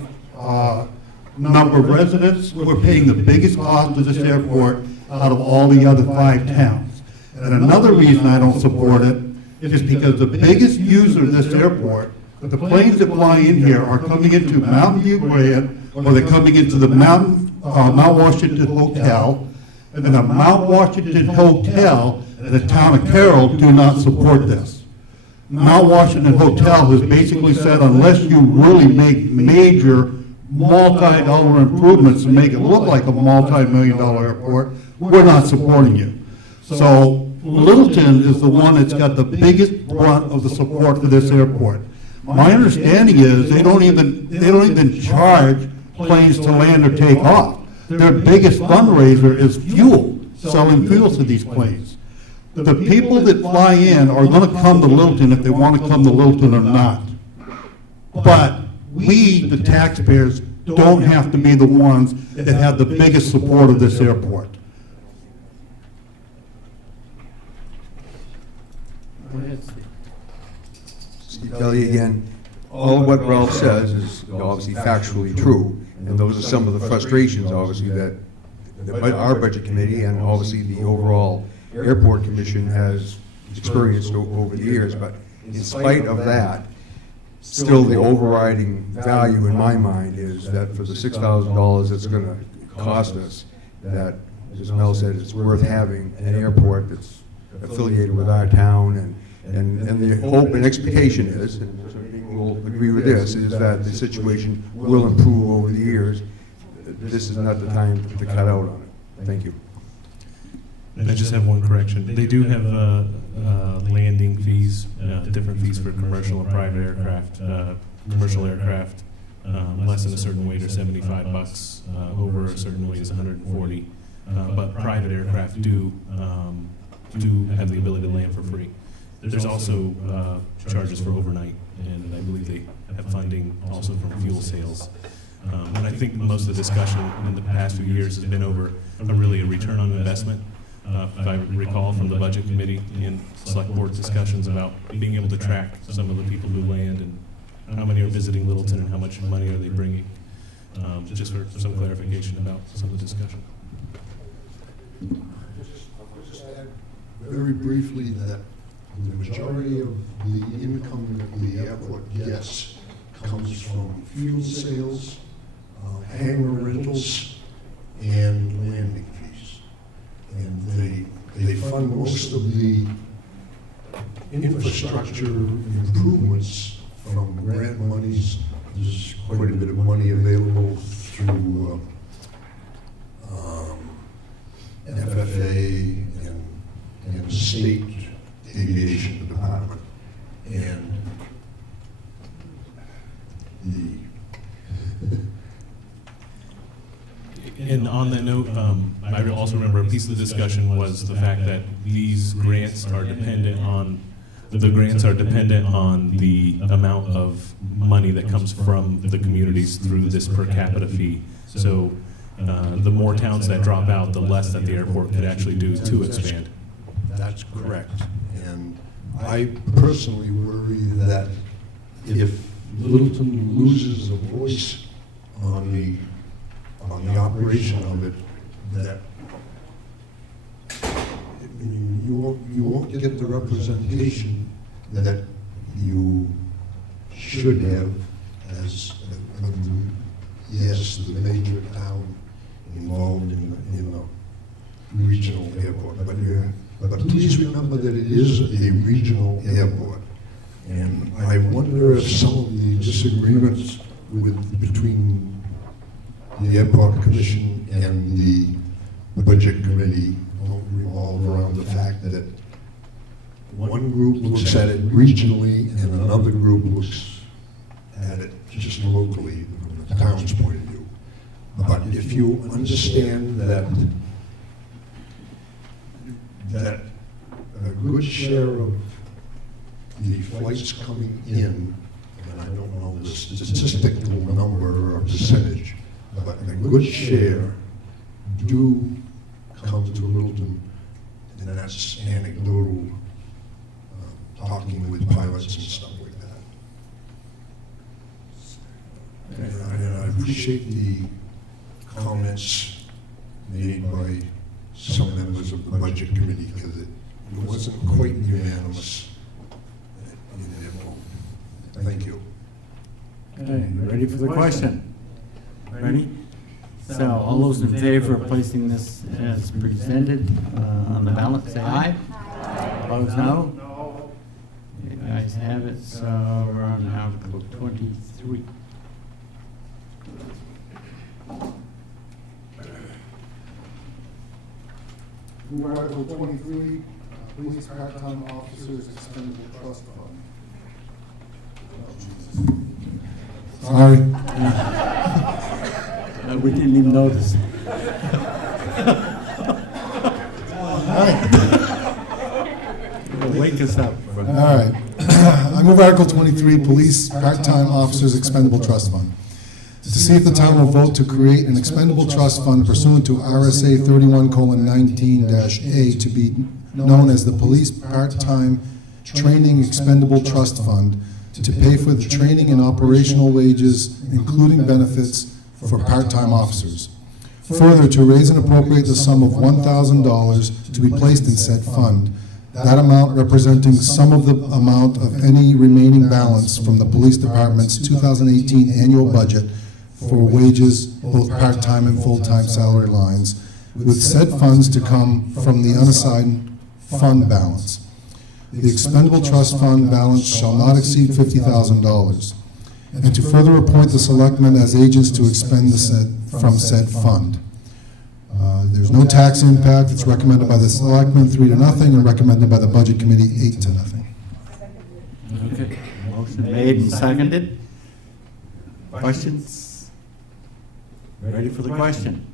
number of residents. We're paying the biggest cost of this airport out of all the other 5 towns. And another reason I don't support it is because the biggest user of this airport, the planes that fly in here are coming into Mountain View Grant, or they're coming into the Mount Washington Hotel, and the Mount Washington Hotel and the town of Carroll do not support this. Mount Washington Hotel has basically said unless you really make major multi-dollar improvements to make it look like a multi-million-dollar airport, we're not supporting you. So Littleton is the one that's got the biggest brunt of the support for this airport. My understanding is they don't even charge planes to land or take off. Their biggest fundraiser is fuel, selling fuel to these planes. The people that fly in are going to come to Littleton if they want to come to Littleton or not. But we, the taxpayers, don't have to be the ones that have the biggest support of this airport. Steve Kelly again. All of what Ralph says is obviously factually true, and those are some of the frustrations, obviously, that our budget committee and obviously the overall airport commission has experienced over the years. But in spite of that, still the overriding value in my mind is that for the $6,000 it's going to cost us, that, as Mel said, it's worth having an airport that's affiliated with our town, and the hope and expectation is, and we'll agree with this, is that the situation will improve over the years. This is not the time to cut out on it. Thank you. And I just have one correction. They do have landing fees, different fees for commercial and private aircraft. Commercial aircraft, less than a certain weight are $75. Over a certain weight is $140. But private aircraft do have the ability to land for free. There's also charges for overnight, and I believe they have funding also from fuel sales. And I think most of the discussion in the past few years has been over really a return on investment. If I recall from the budget committee and select board discussions about being able to track some of the people who land and how many are visiting Littleton and how much money are they bringing. Just for some clarification about some of the discussion. I'll just add very briefly that the majority of the income of the airport guests comes from fuel sales, hangar rentals, and landing fees. And they fund most of the infrastructure improvements from grant monies. There's quite a bit of money available through FFA and the state aviation department. And And on that note, I also remember a piece of the discussion was the fact that these grants are dependent on, the grants are dependent on the amount of money that comes from the communities through this per capita fee. So the more towns that drop out, the less that the airport could actually do to expand. That's correct. And I personally worry that if Littleton loses a voice on the operation of it, that you won't get the representation that you should have as the major town involved in the regional airport. But please remember that it is a regional airport. And I wonder if some of the disagreements between the Airport Commission and the Budget Committee don't revolve around the fact that one group looks at it regionally and another group looks at it just locally from the town's point of view. But if you understand that a good share of the flights coming in, and I don't know the statistical number or percentage, but a good share do come to Littleton, and that's anecdotal, talking with pilots and stuff like that. And I appreciate the comments made by some members of the Budget Committee, because it wasn't quite unanimous in their vote. Thank you. Okay, you ready for the question? Ready? So all those in favor of placing this as presented on the ballot, say aye. Opposed, no? No. You guys have it, so we're on Article 23. Move Article 23, Police Part-Time Officers Expendable Trust Fund. Sorry. We didn't even notice. Wake us up. All right. I move Article 23, Police Part-Time Officers Expendable Trust Fund. To see if the town will vote to create an expendable trust fund pursuant to RSA 31:19-A to be known as the Police Part-Time Training Expendable Trust Fund to pay for the training and operational wages, including benefits for part-time officers. Further, to raise and appropriate the sum of $1,000 to be placed in said fund, that amount representing some of the amount of any remaining balance from the police department's 2018 annual budget for wages, both part-time and full-time salary lines, with said funds to come from the unassigned fund balance. The expendable trust fund balance shall not exceed $50,000, and to further appoint the selectmen as agents to expend from said fund. There's no tax impact. It's recommended by the selectmen 3-0 and recommended by the budget committee 8-0. Okay, motion made and seconded. Questions? Ready for the question?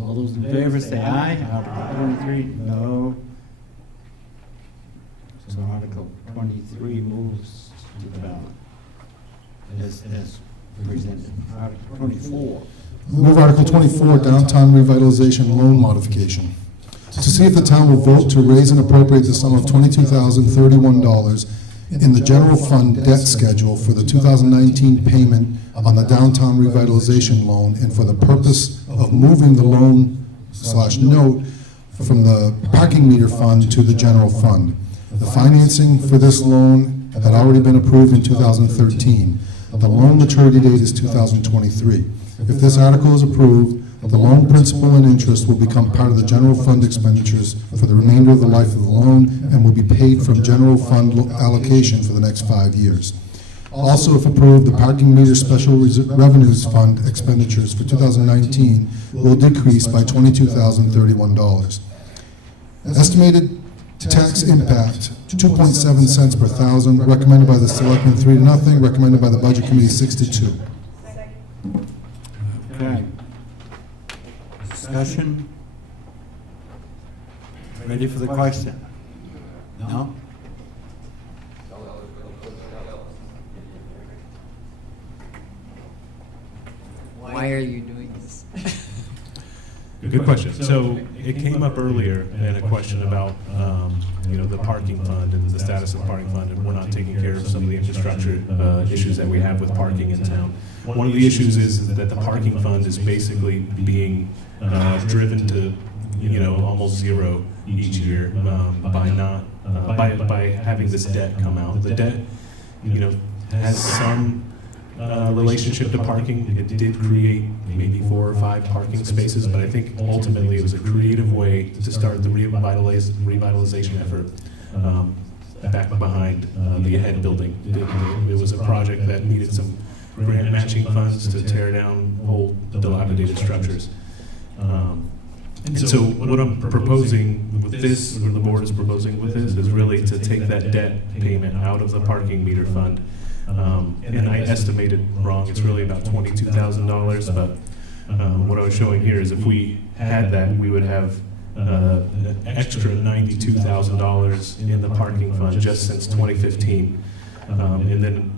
All those in favor say aye. Article 23, no. So Article 23 moves to the ballot as presented. Article 24. Move Article 24, Downtown Revitalization Loan Modification. To see if the town will vote to raise and appropriate the sum of $22,031 in the general fund debt schedule for the 2019 payment on the Downtown Revitalization Loan and for the purpose of moving the loan/note from the parking meter fund to the general fund. The financing for this loan had already been approved in 2013. The loan maturity date is 2023. If this article is approved, the loan principal and interest will become part of the general fund expenditures for the remainder of the life of the loan and will be paid from general fund allocation for the next 5 years. Also, if approved, the parking meter special revenues fund expenditures for 2019 will decrease by $22,031. Estimated tax impact, 2.7 cents per thousand, recommended by the selectmen 3-0, recommended by the budget committee 6-2. Okay. Discussion? Ready for the question? No? Why are you doing this? Good question. So it came up earlier in a question about, the parking fund and the status of the parking fund, and we're not taking care of some of the infrastructure issues that we have with parking in town. One of the issues is that the parking fund is basically being driven to, almost zero each year by having this debt come out. The debt, has some relationship to parking. It did create maybe 4 or 5 parking spaces, but I think ultimately it was a creative way to start the revitalization effort back behind the Ahead building. It was a project that needed some grant matching funds to tear down old dilapidated structures. And so what I'm proposing with this, or the board is proposing with this, is really to take that debt payment out of the parking meter fund. And I estimated wrong, it's really about $22,000, but what I was showing here is if we had that, we would have an extra $92,000 in the parking fund just since 2015. And then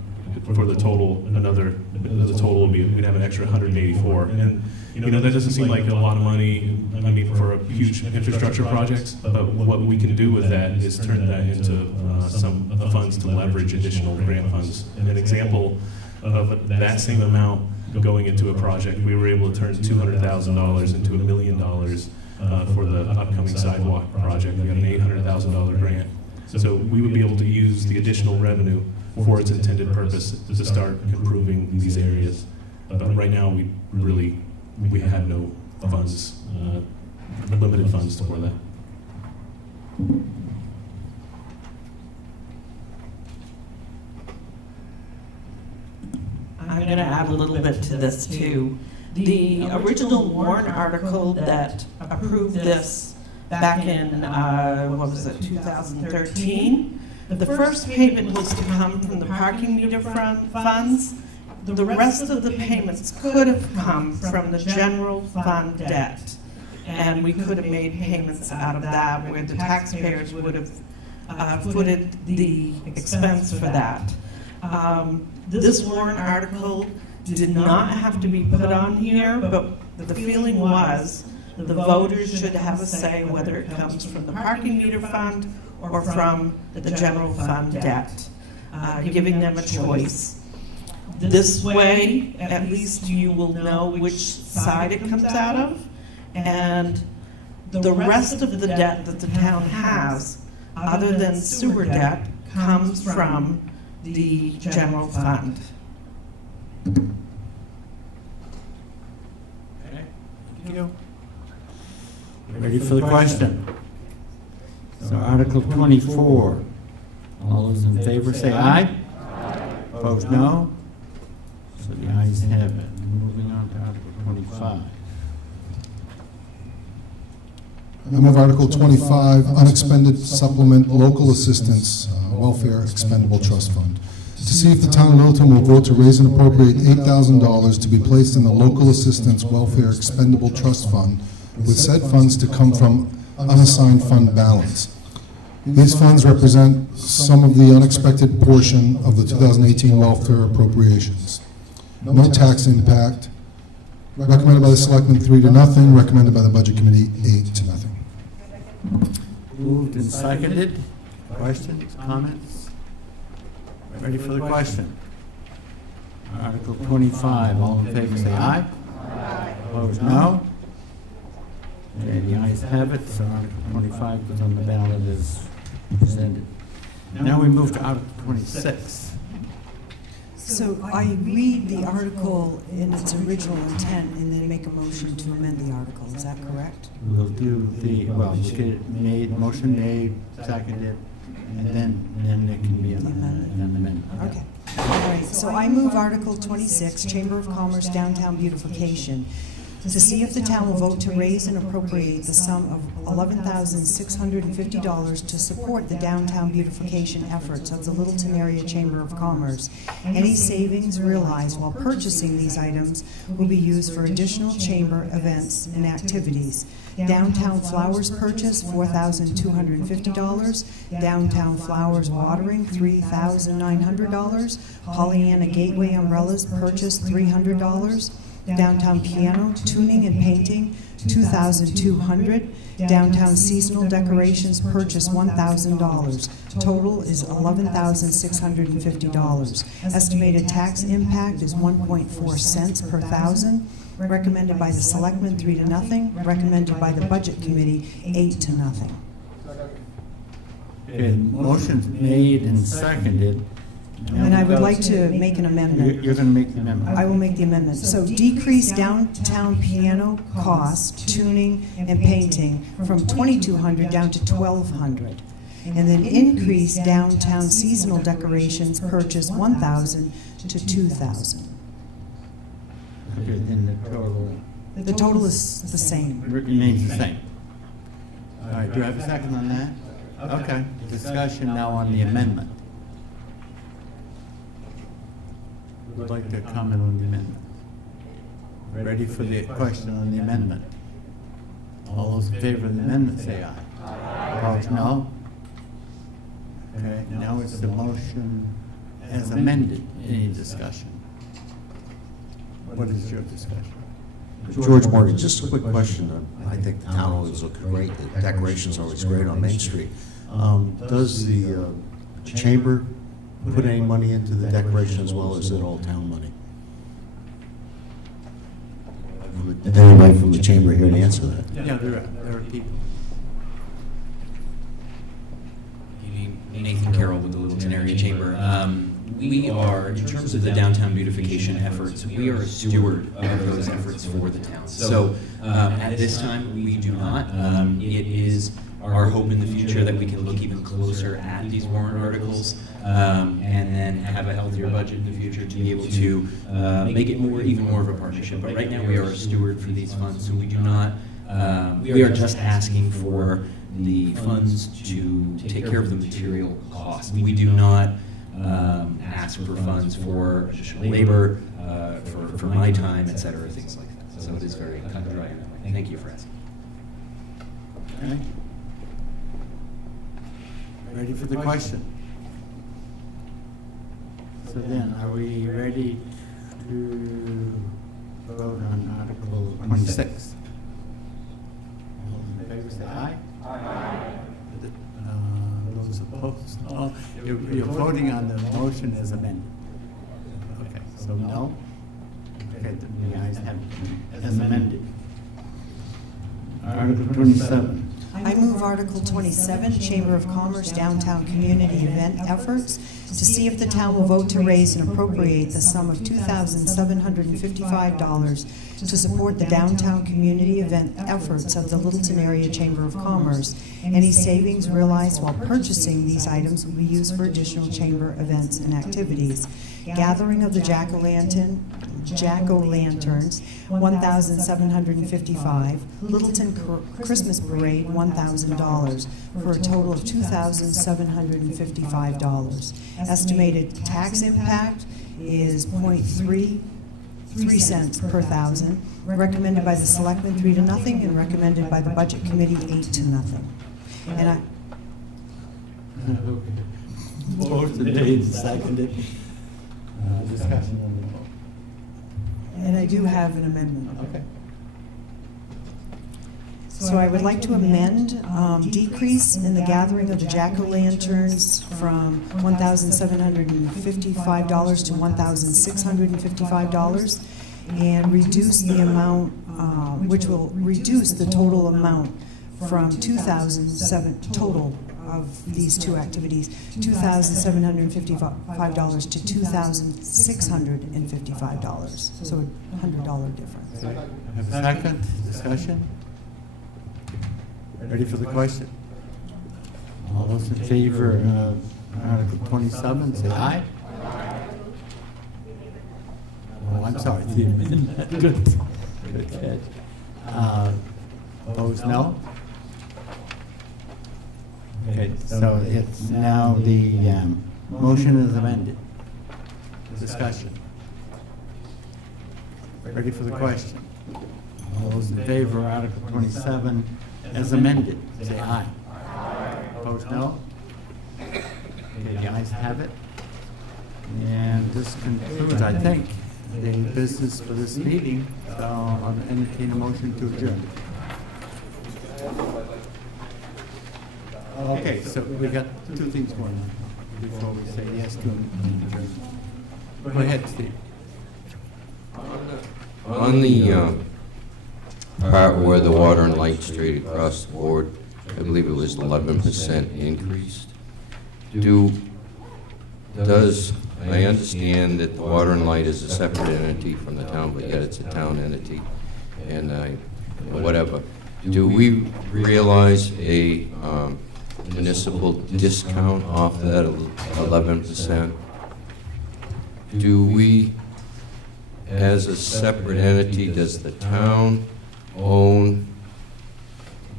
for the total, the total would be, we'd have an extra 184. And that doesn't seem like a lot of money, for a huge infrastructure projects, but what we can do with that is turn that into some funds to leverage additional grant funds. And an example of that same amount going into a project, we were able to turn $200,000 into $1 million for the upcoming sidewalk project. We got an $800,000 grant. So we would be able to use the additional revenue for its intended purpose to start improving these areas. But right now, we have no funds, limited funds for that. I'm going to add a little bit to this too. The original warrant article that approved this back in, 2013, the first payment was to come from the parking meter funds. The rest of the payments could have come from the general fund debt. And we could have made payments out of that where the taxpayers would have footed the expense for that. This warrant article did not have to be put on here, but the feeling was the voters should have a say whether it comes from the parking meter fund or from the general fund debt, giving them a choice. This way, at least you will know which side it comes out of, and the rest of the debt that the town has, other than sewer debt, comes from the general fund. Okay, thank you. Ready for the question? So Article 24. All those in favor say aye. Opposed, no. So the ayes have it. Moving on to Article 25. I move Article 25, unexpended supplement local assistance welfare expendable trust fund. To see if the town of Littleton will vote to raise and appropriate $8,000 to be placed in the local assistance welfare expendable trust fund, with said funds to come from unassigned fund balance. These funds represent some of the unexpected portion of the 2018 welfare appropriations. No tax impact. Recommended by the selectmen 3-0, recommended by the budget committee 8-0. Moved and seconded. Questions, comments? Ready for the question? Article 25, all in favor say aye. Aye. Opposed, no. Okay, the ayes have it, so Article 25 goes on the ballot as presented. Now we move to Article 26. So I read the article in its original intent and then make a motion to amend the article. Is that correct? We'll do the, well, we'll get it made, motion made, seconded, and then it can be an amendment. Okay. All right, so I move Article 26, Chamber of Commerce Downtown Beautification, to see if the town will vote to raise and appropriate the sum of $11,650 to support the downtown beautification efforts of the Littleton Area Chamber of Commerce. Any savings realized while purchasing these items will be used for additional chamber events and activities. Downtown flowers purchase, $4,250. Downtown flowers watering, $3,900. Pollyanna Gateway umbrellas purchase, $300. Downtown piano, tuning and painting, $2,200. Downtown seasonal decorations purchase, $1,000. Total is $11,650. Estimated tax impact is 1.4 cents per thousand. Recommended by the selectmen, 3-0. Recommended by the budget committee, 8-0. Okay, motion's made and seconded. And I would like to make an amendment. You're going to make the amendment. I will make the amendment. So decrease downtown piano cost, tuning, and painting from $2,200 down to $1,200. And then increase downtown seasonal decorations purchase $1,000 to $2,000. Okay, then The total is the same. remains the same. All right, do I have a second on that? Okay, discussion now on the amendment. Would like to comment on the amendment? Ready for the question on the amendment? All those in favor of the amendment say aye. Opposed, no? Okay, now it's the motion as amended. Any discussion? What is your discussion? George Morgan, just a quick question. I think the town always looks great. The decoration's always great on Main Street. Does the chamber put any money into the decoration as well, or is it all town money? Is anybody from the chamber here to answer that? Yeah, there are people. Nathan Carroll with the Littleton Area Chamber. We are, in terms of the downtown beautification efforts, we are a steward of those efforts for the town. So at this time, we do not. It is our hope in the future that we can look even closer at these warrant articles and then have a healthier budget in the future to be able to make it even more of a partnership. But right now, we are a steward for these funds, so we do not. We are just asking for the funds to take care of the material cost. We do not ask for funds for additional labor, for my time, et cetera, things like that. So it is very cut and dry in that way. Thank you for asking. Okay. Ready for the question? So then, are we ready to vote on Article 26? All those in favor say aye. Aye. Those opposed? No. You're voting on the motion as amended. Okay, so no? Okay, the ayes have it as amended. Article 27. I move Article 27, Chamber of Commerce Downtown Community Event Efforts, to see if the town will vote to raise and appropriate the sum of $2,755 to support the downtown community event efforts of the Littleton Area Chamber of Commerce. Any savings realized while purchasing these items will be used for additional chamber events and activities. Gathering of the jack-o'-lanterns, $1,755. Littleton Christmas Parade, $1,000, for a total of $2,755. Estimated tax impact is 0.3 cents per thousand. Recommended by the selectmen, 3-0, and recommended by the budget committee, 8-0. And I. Motion made and seconded. Discussion on the vote. And I do have an amendment. Okay. So I would like to amend decrease in the gathering of the jack-o'-lanterns from $1,755 to $1,655, and reduce the amount, which will reduce the total amount from $2,007 total of these two activities, $2,755 to $2,655, so a $100 difference. Have a second discussion? Ready for the question? All those in favor of Article 27, say aye. Oh, I'm sorry, the amendment. Good catch. Opposed, no? Okay, so it's now the motion is amended. Discussion. Ready for the question? All those in favor of Article 27 as amended, say aye. Opposed, no? Okay, the ayes have it. And this concludes, I think, the business for this meeting. So I'll entertain a motion to adjourn. Okay, so we got two things going on before we say yes to adjourn. Go ahead, Steve. On the part where the water and light straight across the board, I believe it was 11% increased. I understand that the water and light is a separate entity from the town, but yet it's a town entity, and whatever. Do we realize a municipal discount off that 11%? Do we, as a separate entity, does the town own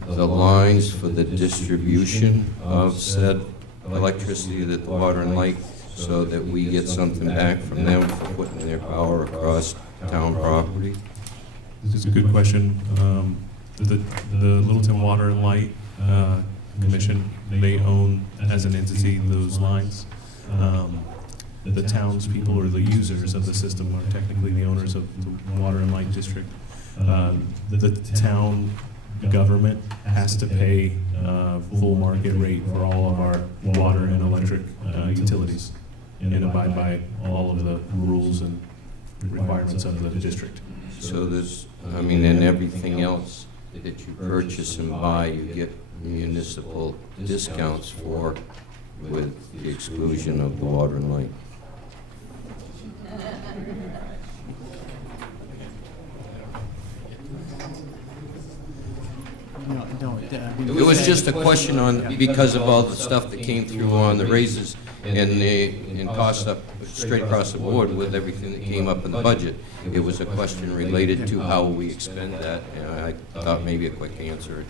the lines for the distribution of said electricity, that the water and light, so that we get something back from them for putting their power across town property? This is a good question. The Littleton Water and Light Commission, they own as an entity those lines. The townspeople or the users of the system are technically the owners of the Water and Light District. The town government has to pay full market rate for all of our water and electric utilities and abide by all of the rules and requirements of the district. So there's, I mean, and everything else that you purchase and buy, you get municipal discounts for, with the exclusion of the water and light. It was just a question on, because of all the stuff that came through on the raises and costs up straight across the board with everything that came up in the budget. It was a question related to how we expend that, and I thought maybe a quick answer,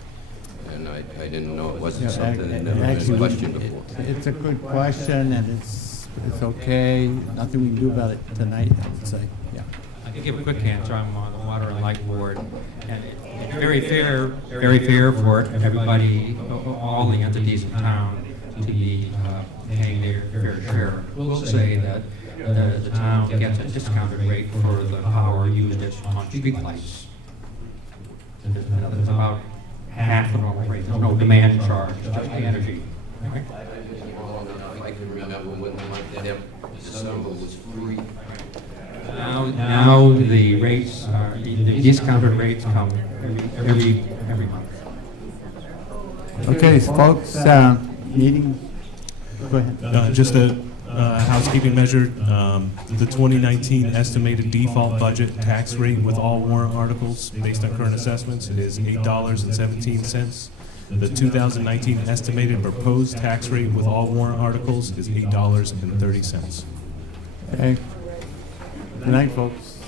and I didn't know it wasn't something that never been questioned before. It's a good question, and it's okay. Nothing we can do about it tonight, I would say. Yeah. I can give a quick answer. I'm on the Water and Light Board, and it's very fair for everybody, all the entities in town, to be paying their fair share. We'll say that the town gets a discounted rate for the power used on street lights. It's about half the normal rate. There's no demand charge, just the energy. Okay? I can remember when that December was free. Now the rates, the discounted rates come every month. Okay, so folks, meeting, go ahead. Just a housekeeping measure, the 2019 estimated default budget tax rate with all warrant articles based on current assessments is $8.17. The 2019 estimated proposed tax rate with all warrant articles is $8.30. Okay. Good night, folks.